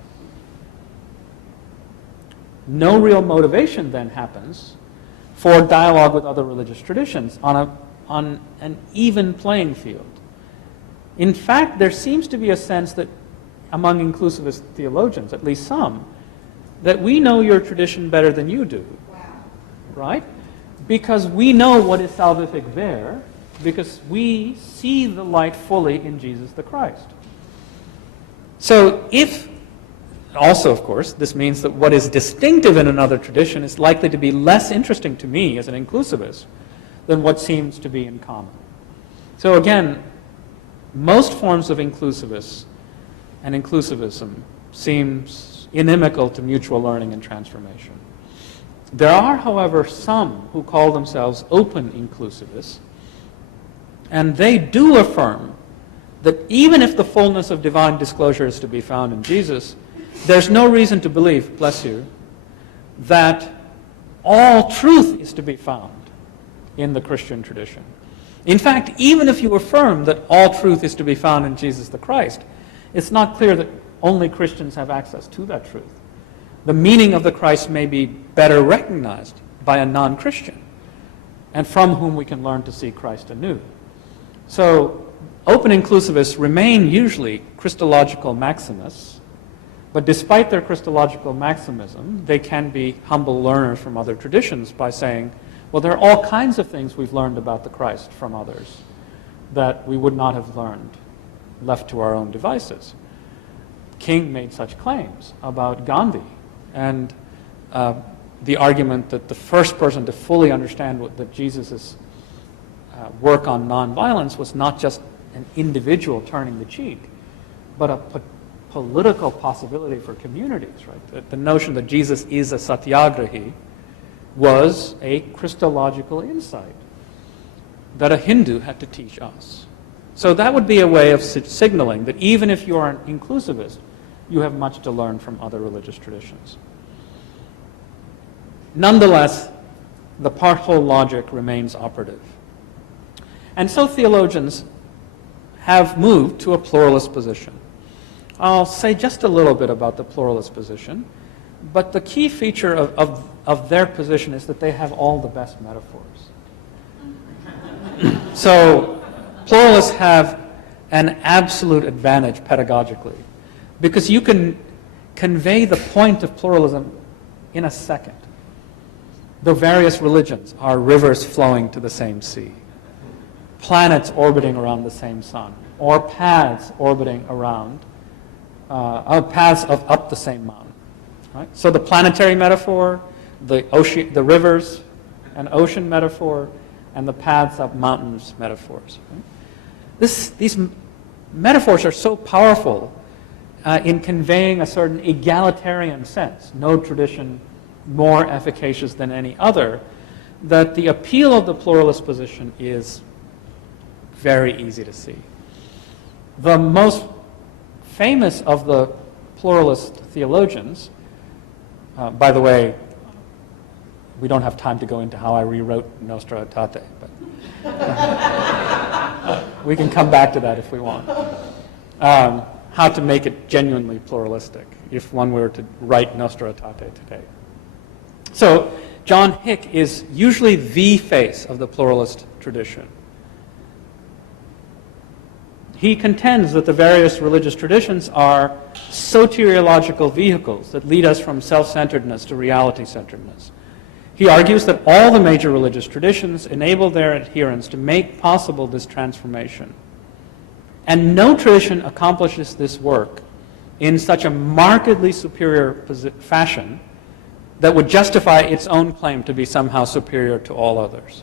No real motivation then happens for dialogue with other religious traditions on on an even playing field. In fact, there seems to be a sense that among inclusivist theologians, at least some, that we know your tradition better than you do. Wow. Right? Because we know what is salvific there, because we see the light fully in Jesus the Christ. So also, of course, this means that what is distinctive in another tradition is likely to be less interesting to me as an inclusivist than what seems to be in common. So again, most forms of inclusivists and inclusivism seems inimical to mutual learning and transformation. There are, however, some who call themselves open inclusivists, and they do affirm that even if the fullness of divine disclosure is to be found in Jesus, there's no reason to believe, bless you, that all truth is to be found in the Christian tradition. In fact, even if you affirm that all truth is to be found in Jesus the Christ, it's not clear that only Christians have access to that truth. The meaning of the Christ may be better recognized by a non-Christian, and from whom we can learn to see Christ anew. So, open inclusivists remain usually Christological maximists, but despite their Christological maximism, they can be humble learners from other traditions by saying, well, there are all kinds of things we've learned about the Christ from others that we would not have learned left to our own devices. King made such claims about Gandhi, and the argument that the first person to fully understand that Jesus' work on nonviolence was not just an individual turning the cheek, but a political possibility for communities, right? The notion that Jesus is a satyagrahi was a Christological insight that a Hindu had to teach us. So that would be a way of signaling that even if you are an inclusivist, you have much to learn from other religious traditions. Nonetheless, the part-whole logic remains operative. And so theologians have moved to a pluralist position. I'll say just a little bit about the pluralist position, but the key feature of their position is that they have all the best metaphors. So pluralists have an absolute advantage pedagogically, because you can convey the point of pluralism in a second. The various religions are rivers flowing to the same sea, planets orbiting around the same sun, or paths orbiting around, paths up the same mountain. Right? So the planetary metaphor, the rivers and ocean metaphor, and the paths up mountains metaphors. Right? These metaphors are so powerful in conveying a certain egalitarian sense, no tradition more efficacious than any other, that the appeal of the pluralist position is very easy to see. The most famous of the pluralist theologians, by the way, we don't have time to go into how I rewrote Nostra Aetate, but we can come back to that if we want. How to make it genuinely pluralistic if one were to write Nostra Aetate today. So John Hick is usually the face of the pluralist tradition. He contends that the various religious traditions are soteriological vehicles that lead us from self-centeredness to reality-centeredness. He argues that all the major religious traditions enable their adherents to make possible this transformation. And no tradition accomplishes this work in such a markedly superior fashion that would justify its own claim to be somehow superior to all others.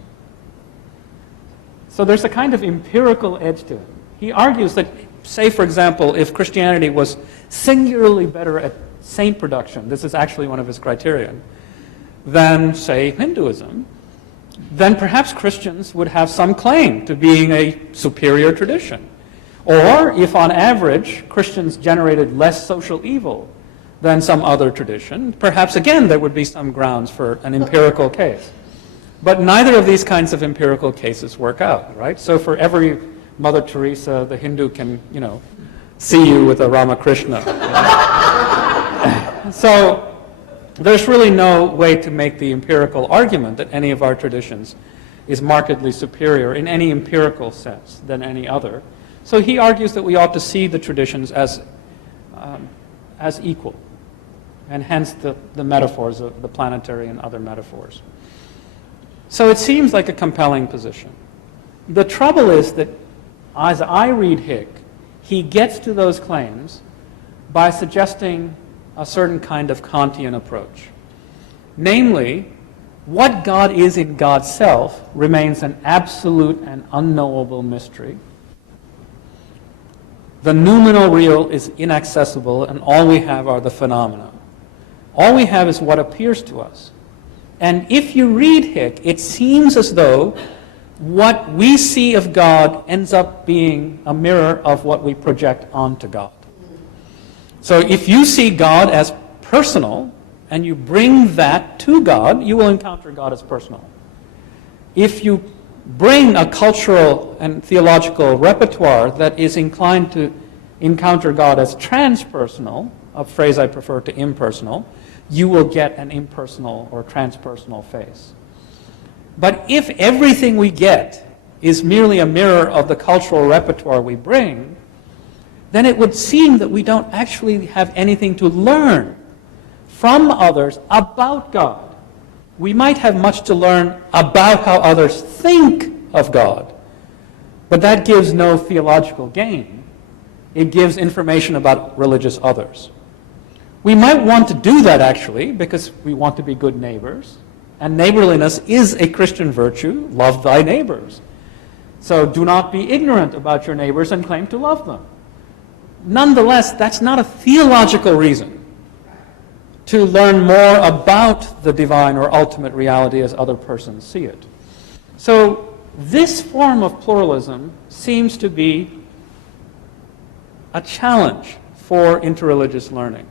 So there's a kind of empirical edge to it. He argues that, say, for example, if Christianity was singularly better at saint production, this is actually one of his criterion, than, say, Hinduism, then perhaps Christians would have some claim to being a superior tradition. Or if, on average, Christians generated less social evil than some other tradition, perhaps, again, there would be some grounds for an empirical case. But neither of these kinds of empirical cases work out, right? So for every Mother Teresa, the Hindu can, see you with a Ramakrishna. So there's really no way to make the empirical argument that any of our traditions is markedly superior in any empirical sense than any other. So he argues that we ought to see the traditions as equal, and hence the metaphors of the planetary and other metaphors. So it seems like a compelling position. The trouble is that as I read Hick, he gets to those claims by suggesting a certain kind of Kantian approach. Namely, what God is in God's self remains an absolute and unknowable mystery. The noumenal real is inaccessible, and all we have are the phenomena. All we have is what appears to us. And if you read Hick, it seems as though what we see of God ends up being a mirror of what we project onto God. So if you see God as personal, and you bring that to God, you will encounter God as personal. If you bring a cultural and theological repertoire that is inclined to encounter God as transpersonal, a phrase I prefer to impersonal, you will get an impersonal or transpersonal face. But if everything we get is merely a mirror of the cultural repertoire we bring, then it would seem that we don't actually have anything to learn from others about God. We might have much to learn about how others think of God, but that gives no theological gain. It gives information about religious others. We might want to do that actually because we want to be good neighbors, and neighborliness is a Christian virtue. Love thy neighbors. So do not be ignorant about your neighbors and claim to love them. Nonetheless, that's not a theological reason to learn more about the divine or ultimate reality as other persons see it. So this form of pluralism seems to be a challenge for interreligious learning.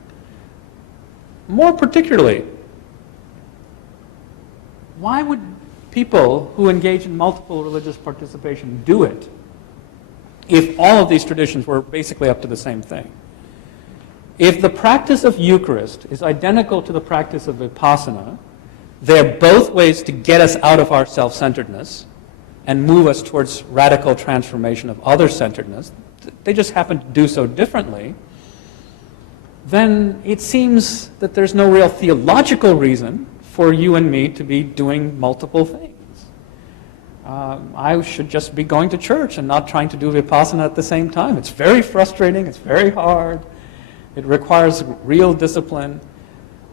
More particularly, why would people who engage in multiple religious participation do it if all of these traditions were basically up to the same thing? If the practice of Eucharist is identical to the practice of Vipassana, they're both ways to get us out of our self-centeredness and move us towards radical transformation of other-centeredness. They just happen to do so differently. Then it seems that there's no real theological reason for you and me to be doing multiple things. I should just be going to church and not trying to do Vipassana at the same time. It's very frustrating. It's very hard. It requires real discipline.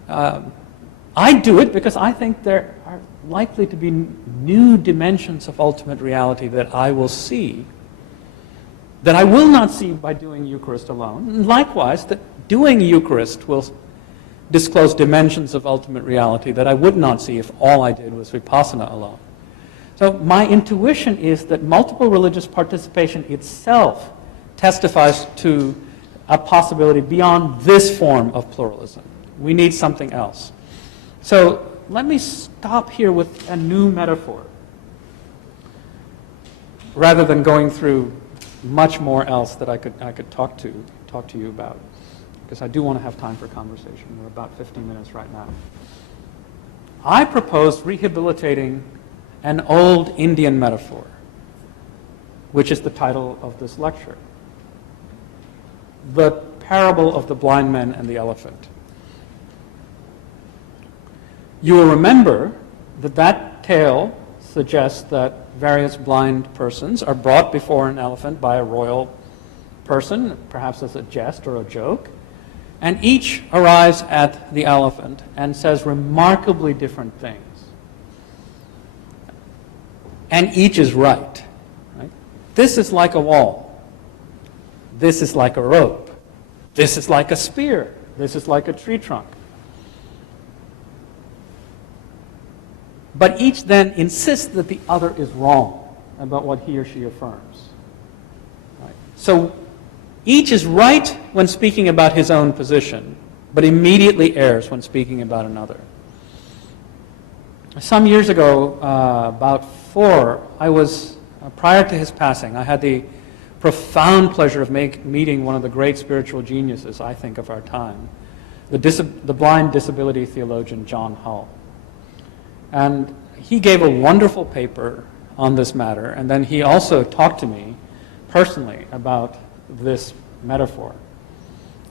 I do it because I think there are likely to be new dimensions of ultimate reality that I will see, that I will not see by doing Eucharist alone. And likewise, that doing Eucharist will disclose dimensions of ultimate reality that I would not see if all I did was Vipassana alone. So my intuition is that multiple religious participation itself testifies to a possibility beyond this form of pluralism. We need something else. So let me stop here with a new metaphor, rather than going through much more else that I could talk to you about, because I do want to have time for conversation. We're about 15 minutes right now. I propose rehabilitating an old Indian metaphor, which is the title of this lecture: the parable of the blind man and the elephant. You will remember that that tale suggests that various blind persons are brought before an elephant by a royal person, perhaps as a jest or a joke, and each arrives at the elephant and says remarkably different things. And each is right. This is like a wall. This is like a rope. This is like a spear. This is like a tree trunk. But each then insists that the other is wrong about what he or she affirms. Right? So each is right when speaking about his own position, but immediately errs when speaking about another. Some years ago, about 4, I was, prior to his passing, I had the profound pleasure of meeting one of the great spiritual geniuses, I think, of our time, the blind disability theologian John Hull. And he gave a wonderful paper on this matter, and then he also talked to me personally about this metaphor.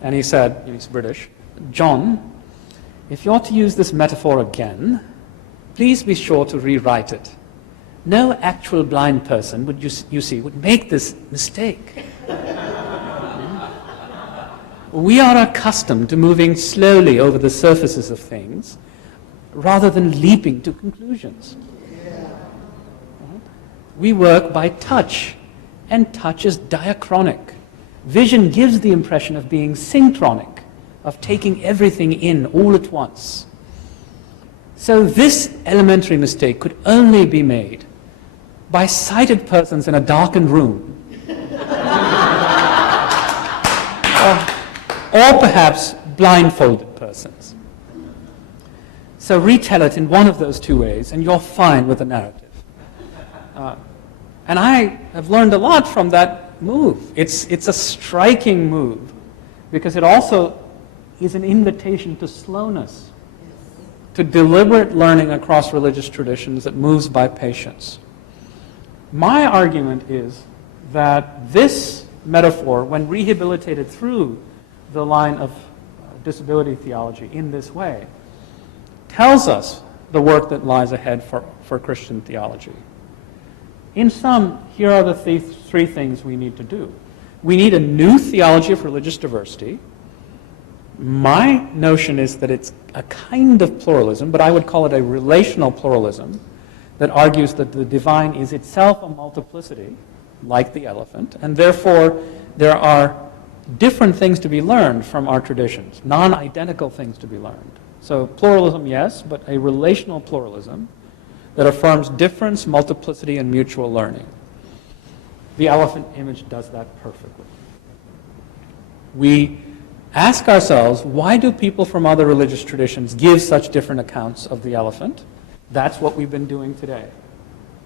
And he said, he's British, "John, if you're to use this metaphor again, please be sure to rewrite it. No actual blind person would would make this mistake. We are accustomed to moving slowly over the surfaces of things rather than leaping to conclusions. We work by touch, and touch is diachronic. Vision gives the impression of being synchronic, of taking everything in all at once. So this elementary mistake could only be made by sighted persons in a darkened room, or perhaps blindfolded persons. So retell it in one of those two ways, and you're fine with the narrative." And I have learned a lot from that move. It's a striking move, because it also is an invitation to slowness, to deliberate learning across religious traditions that moves by patience. My argument is that this metaphor, when rehabilitated through the line of disability theology in this way, tells us the work that lies ahead for Christian theology. In sum, here are the three things we need to do. We need a new theology of religious diversity. My notion is that it's a kind of pluralism, but I would call it a relational pluralism that argues that the divine is itself a multiplicity, like the elephant, and therefore there are different things to be learned from our traditions, non-identical things to be learned. So pluralism, yes, but a relational pluralism that affirms difference, multiplicity, and mutual learning. The elephant image does that perfectly. We ask ourselves, why do people from other religious traditions give such different accounts of the elephant? That's what we've been doing today.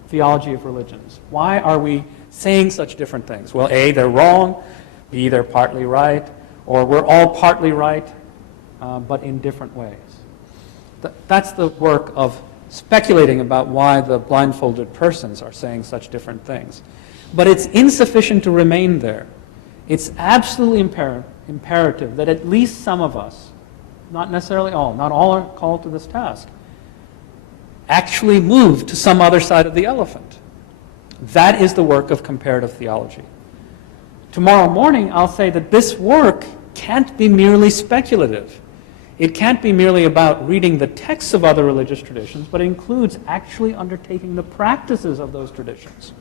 Theology of Religions. Why are we saying such different things? Well, A, they're wrong, B, they're partly right, or we're all partly right, but in different ways. That's the work of speculating about why the blindfolded persons are saying such different things. But it's insufficient to remain there. It's absolutely imperative that at least some of us, not necessarily all, not all are called to this task, actually move to some other side of the elephant. That is the work of comparative theology. Tomorrow morning, I'll say that this work can't be merely speculative. It can't be merely about reading the texts of other religious traditions, but it includes actually undertaking the practices of those traditions,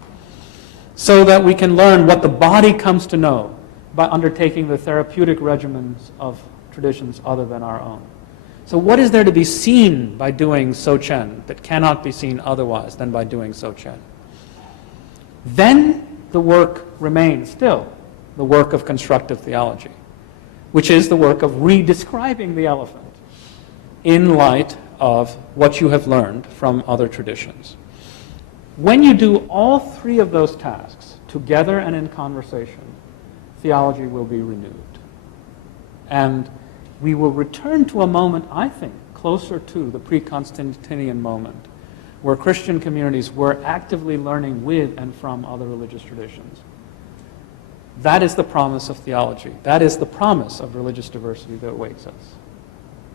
so that we can learn what the body comes to know by undertaking the therapeutic regimens of traditions other than our own. So what is there to be seen by doing Sochen that cannot be seen otherwise than by doing Sochen? Then the work remains still the work of constructive theology, which is the work of redescribing the elephant in light of what you have learned from other traditions. When you do all three of those tasks together and in conversation, theology will be renewed. And we will return to a moment, I think, closer to the pre-Constantinian moment, where Christian communities were actively learning with and from other religious traditions. That is the promise of theology. That is the promise of religious diversity that awaits us.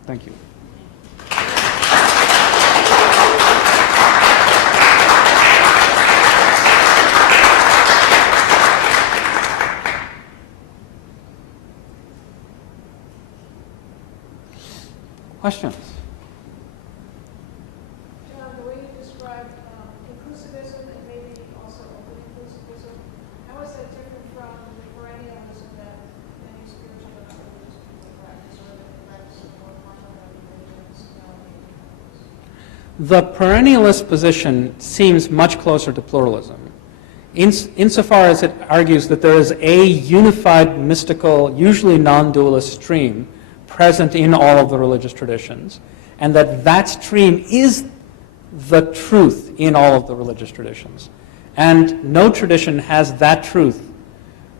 Thank you. Questions? John, the way you described inclusivism and maybe also open inclusivism, how is that different from the perennialism that many spiritual and religious people practice, or the practice of more fundamental religions? The perennialist position seems much closer to pluralism, insofar as it argues that there is a unified, mystical, usually non-dualist stream present in all of the religious traditions, and that stream is the truth in all of the religious traditions. And no tradition has that truth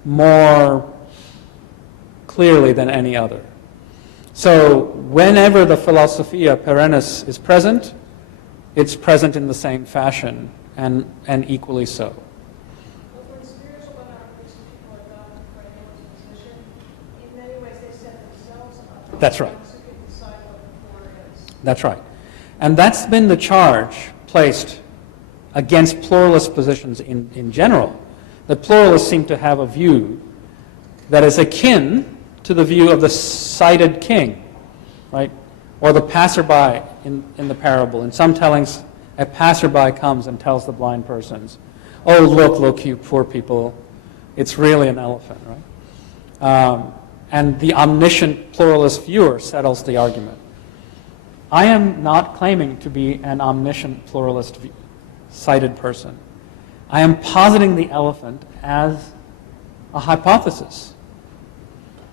more clearly than any other. So whenever the Philosophia Perennis is present, it's present in the same fashion and equally so. But when spiritual monarchies people adopt the priority position, in many ways they set themselves up. That's right. So they can decide what the poor is. That's right. And that's been the charge placed against pluralist positions in general. The pluralists seem to have a view that is akin to the view of the sighted king, right? Or the passerby in the parable. In some tellings, a passerby comes and tells the blind persons, "Oh, look, you poor people, it's really an elephant," right? And the omniscient pluralist viewer settles the argument. I am not claiming to be an omniscient pluralist sighted person. I am positing the elephant as a hypothesis,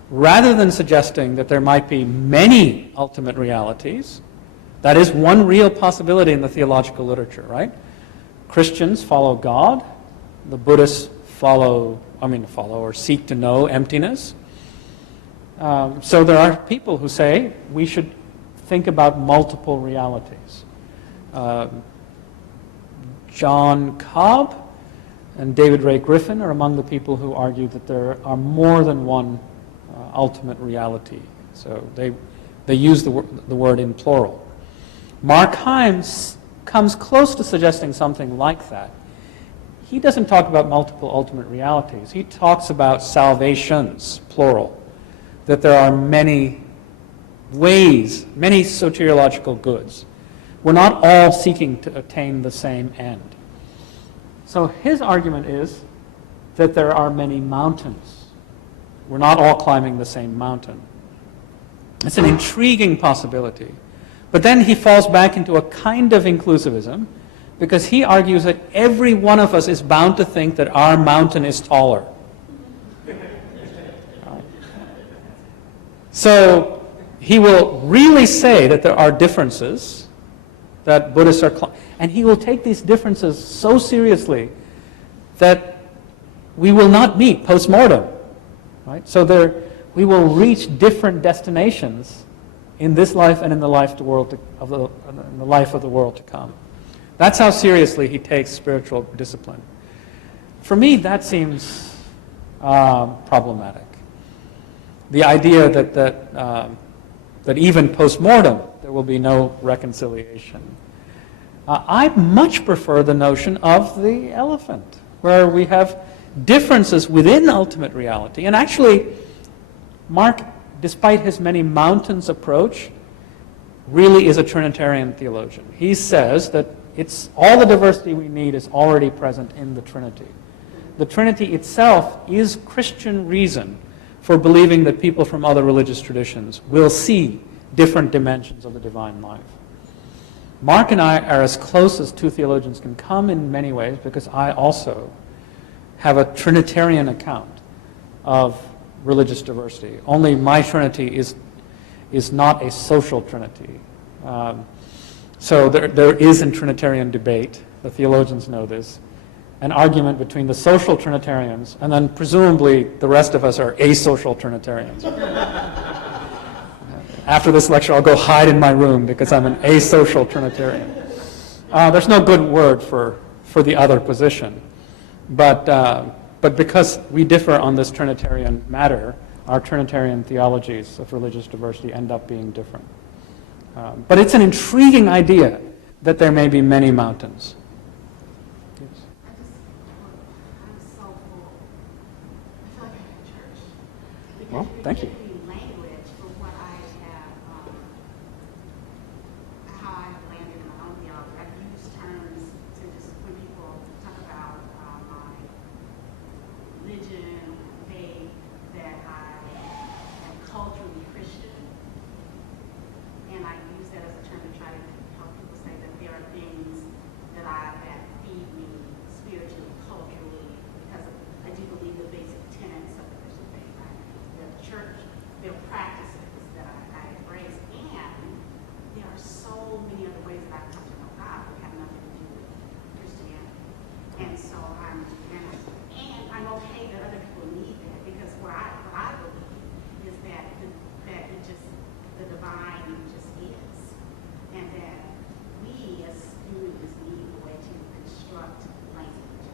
rather than suggesting that there might be many ultimate realities. That is one real possibility in the theological literature, right? Christians follow God. The Buddhists follow or seek to know emptiness. So there are people who say we should think about multiple realities. John Cobb and David Ray Griffin are among the people who argue that there are more than one ultimate reality. So they use the word in plural. Mark Himes comes close to suggesting something like that. He doesn't talk about multiple ultimate realities. He talks about salvations, plural, that there are many ways, many soteriological goods. We're not all seeking to attain the same end. So his argument is that there are many mountains. We're not all climbing the same mountain. It's an intriguing possibility. But then he falls back into a kind of inclusivism because he argues that every one of us is bound to think that our mountain is taller. So he will really say that there are differences that Buddhists are, and he will take these differences so seriously that we will not meet post-mortem, right? So we will reach different destinations in this life and in the life of the world to come. That's how seriously he takes spiritual discipline. For me, that seems problematic. The idea that even post-mortem there will be no reconciliation. I much prefer the notion of the elephant, where we have differences within ultimate reality. And actually, Mark, despite his many mountains approach, really is a Trinitarian theologian. He says that it's all the diversity we need is already present in the Trinity. The Trinity itself is Christian reason for believing that people from other religious traditions will see different dimensions of the divine life. Mark and I are as close as two theologians can come in many ways because I also have a Trinitarian account of religious diversity. Only my Trinity is not a social Trinity. So there is in Trinitarian debate, the theologians know this, an argument between the social Trinitarians and then presumably the rest of us are asocial Trinitarians. After this lecture, I'll go hide in my room because I'm an asocial Trinitarian. There's no good word for the other position. But because we differ on this Trinitarian matter, our Trinitarian theologies of religious diversity end up being different. But it's an intriguing idea that there may be many mountains. Yes. I'm so full. I feel like I'm in church. Because Well, you're thank you. giving me language for what I have, how I have landed in my own theology. I've used terms to just, when people talk about my religion, faith, that I am culturally Christian. And I use that as a term to try to help people say that there are things that feed me spiritually, culturally, because I do believe the basic tenets of the Christian faith, right? The church, their practices that I embrace, and there are so many other ways that I've come to know God that have nothing to do with Christianity. And so I'm okay that other people need that, because what I believe is that the divine just is, and that we as humans need a way to construct language.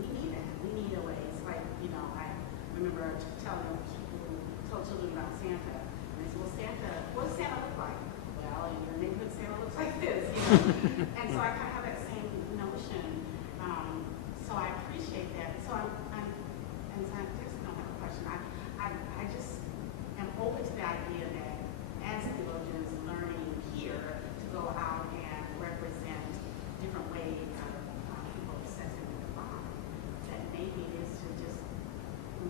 We need that. We need a way. It's like, I remember telling people, told children about Santa. And they said, well, Santa, what does Santa look like? Well, in your neighborhood, Santa looks like this. And so I kind of have that same notion. So I appreciate that. So and so I just don't have a question. I just am open to the idea that as theologians learning here to go out and represent different ways of people assessing the divine, that maybe it is to just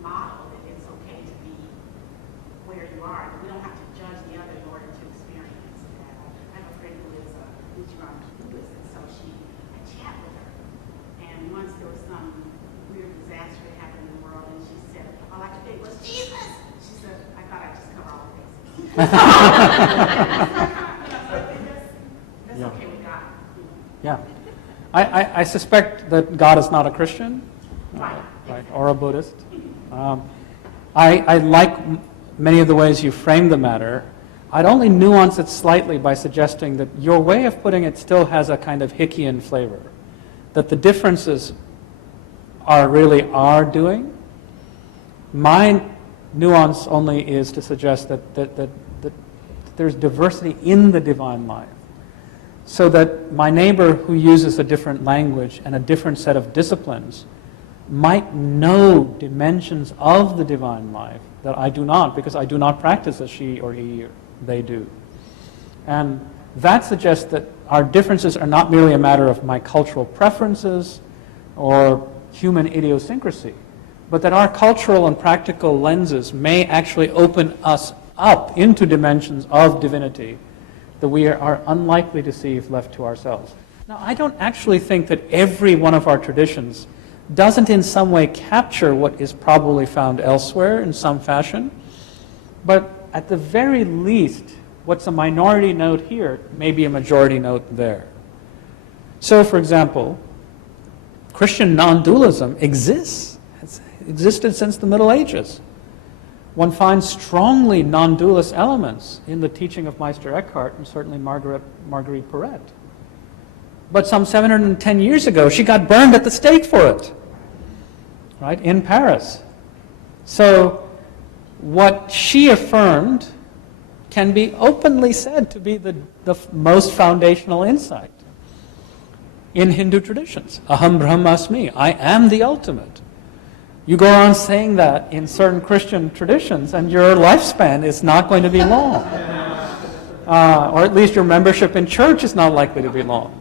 model that it's okay to be where you are. We don't have to judge the other in order to experience that. I have a friend who is a Judaism, and so I chat with her. And once there was some weird disaster that happened in the world, and she said, all I could think was, Jesus! She said, I thought I'd just cover all the bases. That's okay with God. Yeah. I suspect that God is not a Christian, Right. or a Buddhist. I like many of the ways you frame the matter. I'd only nuance it slightly by suggesting that your way of putting it still has a kind of Hickeyan flavor, that the differences are really our doing. My nuance only is to suggest that there's diversity in the divine life, so that my neighbor who uses a different language and a different set of disciplines might know dimensions of the divine life that I do not, because I do not practice as she or he or they do. And that suggests that our differences are not merely a matter of my cultural preferences or human idiosyncrasy, but that our cultural and practical lenses may actually open us up into dimensions of divinity that we are unlikely to see if left to ourselves. Now, I don't actually think that every one of our traditions doesn't in some way capture what is probably found elsewhere in some fashion, but at the very least, what's a minority note here may be a majority note there. So, for example, Christian non-dualism exists. It's existed since the Middle Ages. One finds strongly non-dualist elements in the teaching of Meister Eckhart and certainly Marguerite Porete. But some 710 years ago, she got burned at the stake for it, right, in Paris. So what she affirmed can be openly said to be the most foundational insight in Hindu traditions. Aham Brahmasmi, I am the ultimate. You go on saying that in certain Christian traditions, and your lifespan is not going to be long. Or at least your membership in church is not likely to be long.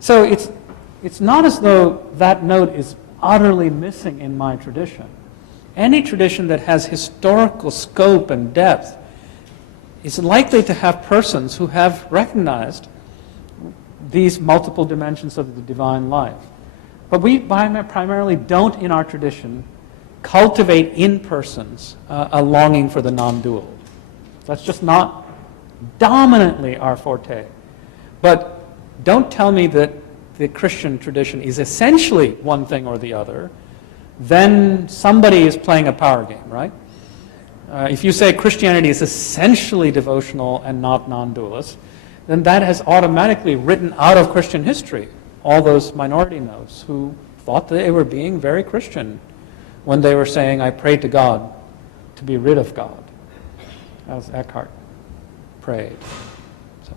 So it's not as though that note is utterly missing in my tradition. Any tradition that has historical scope and depth is likely to have persons who have recognized these multiple dimensions of the divine life. But we primarily don't, in our tradition, cultivate in persons a longing for the non-dual. That's just not dominantly our forte. But don't tell me that the Christian tradition is essentially one thing or the other. Then somebody is playing a power game, right? If you say Christianity is essentially devotional and not non-dualist, then that has automatically written out of Christian history all those minority notes who thought they were being very Christian when they were saying, I pray to God to be rid of God, as Eckhart prayed. So.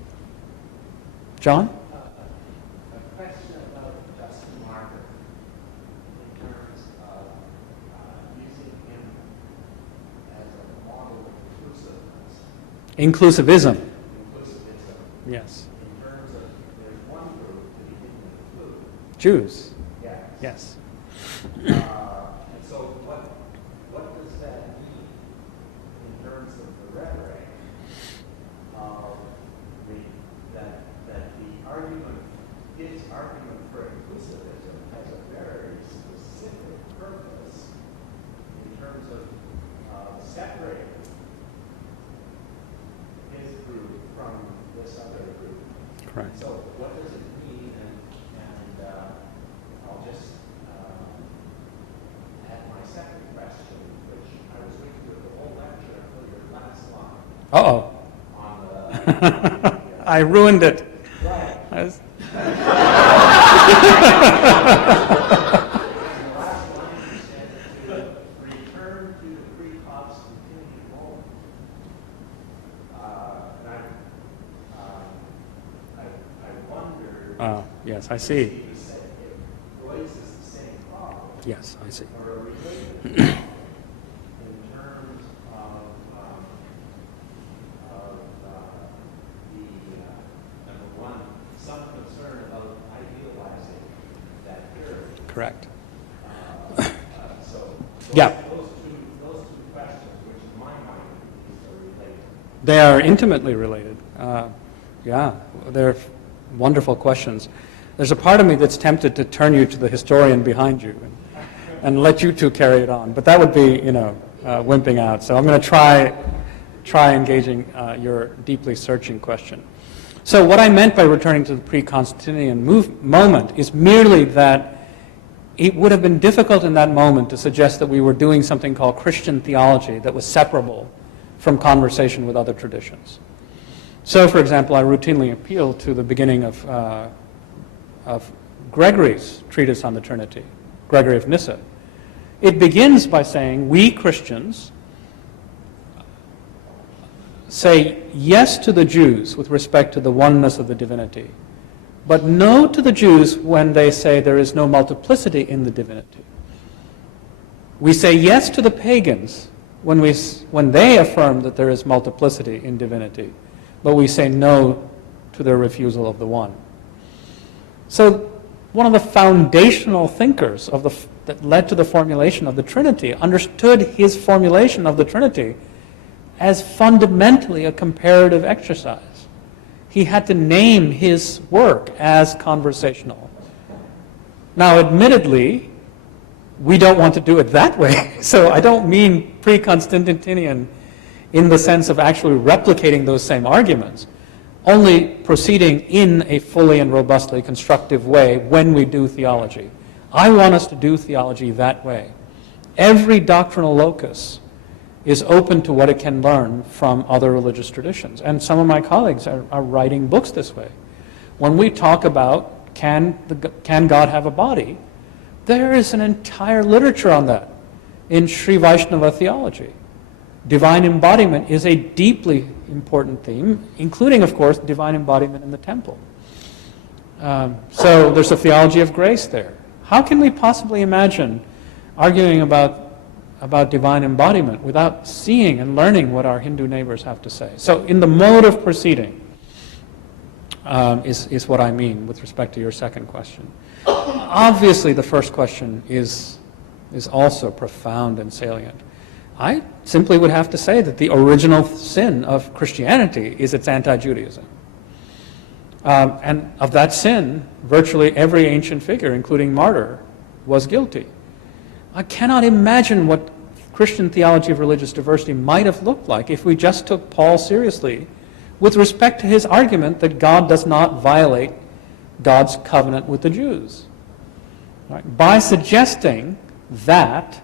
John? A question about Justin Martyr in terms of using him as a model of inclusiveness. Inclusivism. Inclusivism. Yes. In terms of, there's one group that he didn't include. Jews. Yes. Yes. And so what does that mean in terms of the rhetoric of that the argument, his argument for inclusivism has a very specific purpose in terms of separating his group from this other group. Correct. So what does it mean? And I'll just add my second question, which I was with you the whole lecture until your last line Uh-oh. on the I ruined it. right. Return to the pre-Constantinian moment. And I wonder. Oh, yes, I see. He said it raises the same problem. Yes, I see. Or related in terms of the number one, some concern about idealizing that period. Correct. So Yeah. those two questions, which in my mind are related. They are intimately related. Yeah, they're wonderful questions. There's a part of me that's tempted to turn you to the historian behind you and let you two carry it on, but that would be, wimping out. So I'm going to try engaging your deeply searching question. So what I meant by returning to the pre-Constantinian moment is merely that it would have been difficult in that moment to suggest that we were doing something called Christian theology that was separable from conversation with other traditions. So, for example, I routinely appeal to the beginning of Gregory's treatise on the Trinity, Gregory of Nyssa. It begins by saying, we Christians say yes to the Jews with respect to the oneness of the divinity, but no to the Jews when they say there is no multiplicity in the divinity. We say yes to the pagans when they affirm that there is multiplicity in divinity, but we say no to their refusal of the one. So one of the foundational thinkers that led to the formulation of the Trinity understood his formulation of the Trinity as fundamentally a comparative exercise. He had to name his work as conversational. Now, admittedly, we don't want to do it that way. So I don't mean pre-Constantinian in the sense of actually replicating those same arguments, only proceeding in a fully and robustly constructive way when we do theology. I want us to do theology that way. Every doctrinal locus is open to what it can learn from other religious traditions. And some of my colleagues are writing books this way. When we talk about can God have a body, there is an entire literature on that in Sri Vaishnava theology. Divine embodiment is a deeply important theme, including, of course, divine embodiment in the temple. So there's a theology of grace there. How can we possibly imagine arguing about divine embodiment without seeing and learning what our Hindu neighbors have to say? So in the mode of proceeding is what I mean with respect to your second question. Obviously, the first question is also profound and salient. I simply would have to say that the original sin of Christianity is its anti-Judaism. And of that sin, virtually every ancient figure, including martyr, was guilty. I cannot imagine what Christian theology of religious diversity might have looked like if we just took Paul seriously with respect to his argument that God does not violate God's covenant with the Jews. Right? By suggesting that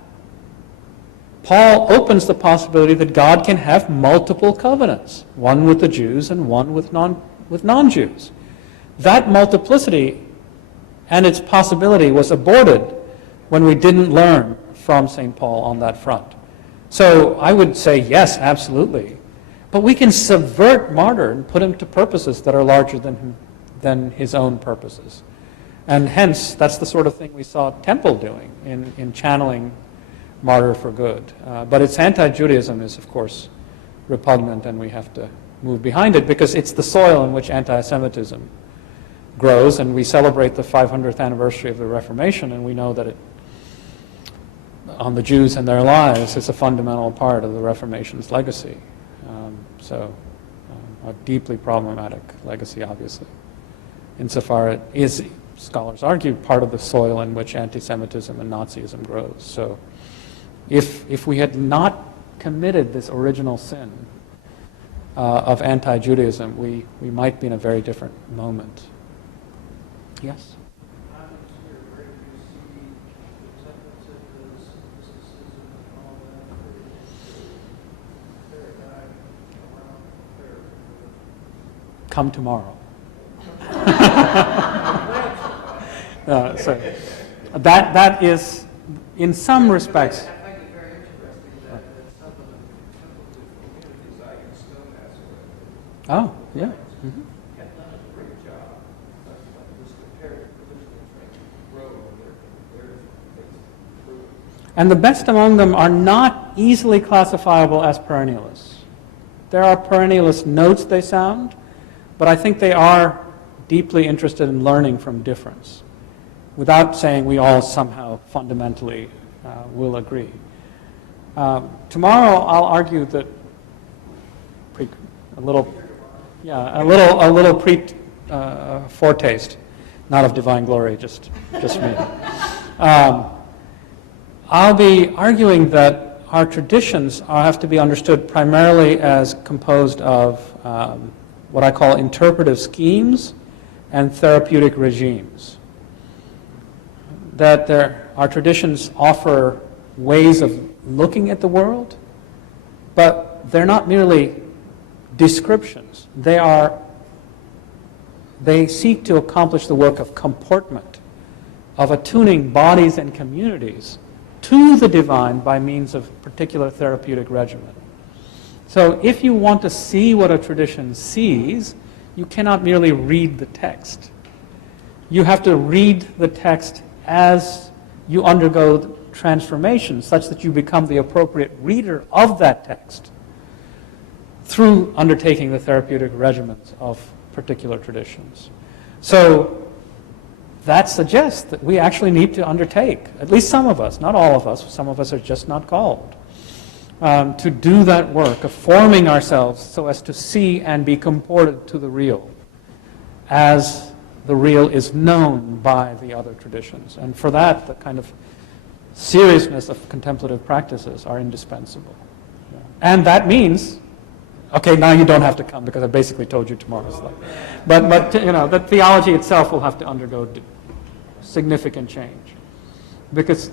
Paul opens the possibility that God can have multiple covenants, one with the Jews and one with non-Jews. That multiplicity and its possibility was aborted when we didn't learn from St. Paul on that front. So I would say yes, absolutely. But we can subvert martyr and put him to purposes that are larger than his own purposes. And hence, that's the sort of thing we saw Temple doing in channeling martyr for good. But its anti-Judaism is, of course, repugnant, and we have to move behind it because it's the soil in which anti-Semitism grows, and we celebrate the 500th anniversary of the Reformation, and we know that it, on the Jews and their lives, is a fundamental part of the Reformation's legacy. A deeply problematic legacy, obviously, insofar it is, scholars argue, part of the soil in which anti-Semitism and Nazism grows. So if we had not committed this original sin of anti-Judaism, we might be in a very different moment. Yes? Come tomorrow. So that is, in some respects. I find it very interesting that some of the contemplative communities I can still ask Oh, yeah. Mhm. have done a great job of this comparative religion trying to grow their faith. And the best among them are not easily classifiable as perennialists. There are perennialist notes they sound, but I think they are deeply interested in learning from difference, without saying we all somehow fundamentally will agree. Tomorrow I'll argue that a little foretaste, not of divine glory, just me. I'll be arguing that our traditions have to be understood primarily as composed of what I call interpretive schemes and therapeutic regimes. That our traditions offer ways of looking at the world, but they're not merely descriptions. They seek to accomplish the work of comportment, of attuning bodies and communities to the divine by means of particular therapeutic regimen. So if you want to see what a tradition sees, you cannot merely read the text. You have to read the text as you undergo transformation, such that you become the appropriate reader of that text through undertaking the therapeutic regimens of particular traditions. So that suggests that we actually need to undertake, at least some of us, not all of us, some of us are just not called, to do that work of forming ourselves so as to see and be comported to the real as the real is known by the other traditions. And for that, the kind of seriousness of contemplative practices are indispensable. Yeah. And that means, okay, now you don't have to come because I basically told you tomorrow's slide. But the theology itself will have to undergo significant change. Because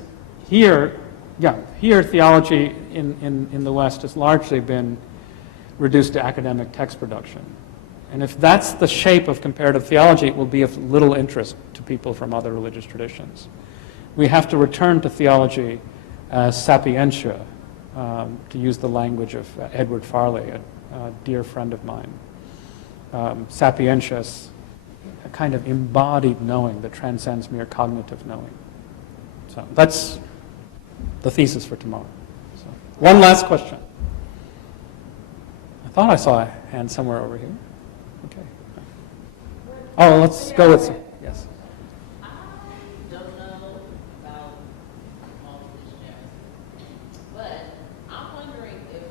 here theology in the West has largely been reduced to academic text production. And if that's the shape of comparative theology, it will be of little interest to people from other religious traditions. We have to return to theology as sapientia, to use the language of Edward Farley, a dear friend of mine. Sapientia is a kind of embodied knowing that transcends mere cognitive knowing. So that's the thesis for tomorrow. So, one last question. I thought I saw a hand somewhere over here. Okay. Oh, let's go with some. Yes. I don't know about all of this jazz, but I'm wondering if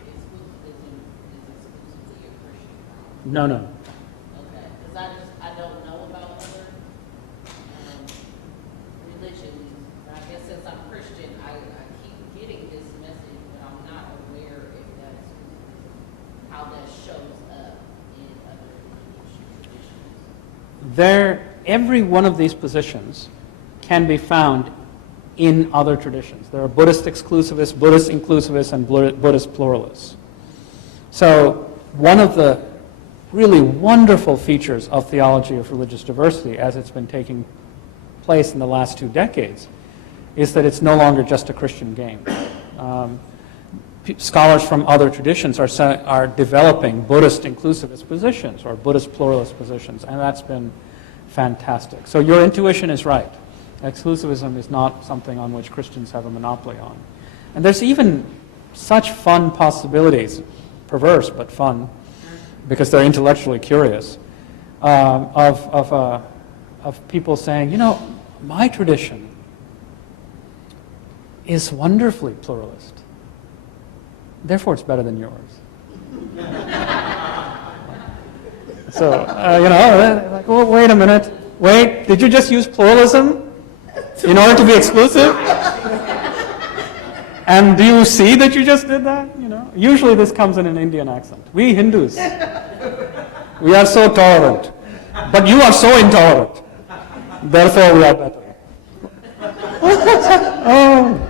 exclusivism is exclusively a Christian problem. No. Okay, because I don't know about other religions. I guess since I'm Christian, I keep getting this message, but I'm not aware if that exclusivism, how that shows up in other traditions. Every one of these positions can be found in other traditions. There are Buddhist exclusivists, Buddhist inclusivists, and Buddhist pluralists. So one of the really wonderful features of theology of religious diversity as it's been taking place in the last 2 decades is that it's no longer just a Christian game. Scholars from other traditions are developing Buddhist inclusivist positions or Buddhist pluralist positions, and that's been fantastic. So your intuition is right. Exclusivism is not something on which Christians have a monopoly on. And there's even such fun possibilities, perverse but fun, because they're intellectually curious, of people saying, my tradition is wonderfully pluralist. Therefore, it's better than yours. So, like, well, wait a minute. Wait, did you just use pluralism in order to be exclusive? And do you see that you just did that? Usually this comes in an Indian accent. We Hindus, we are so tolerant, but you are so intolerant. Therefore, we are better. Oh.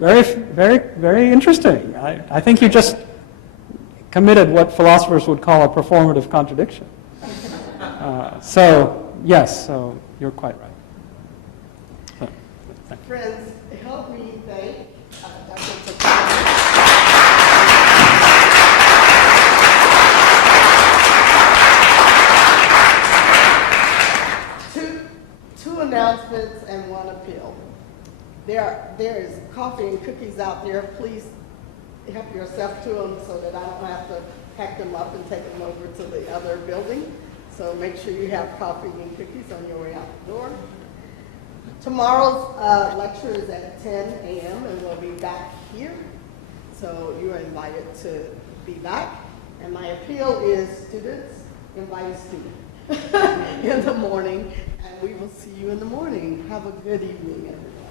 Very, very, very interesting. I think you just committed what philosophers would call a performative contradiction. So you're quite right. Friends, help me thank Dr. Thatamanil. Two announcements and one appeal. There is coffee and cookies out there. Please help yourself to them so that I don't have to pack them up and take them over to the other building. So make sure you have coffee and cookies on your way out the door. Tomorrow's lecture is at 10 a.m. and we'll be back here. So you are invited to be back. And my appeal is students, invite a student in the morning. And we will see you in the morning. Have a good evening, everyone.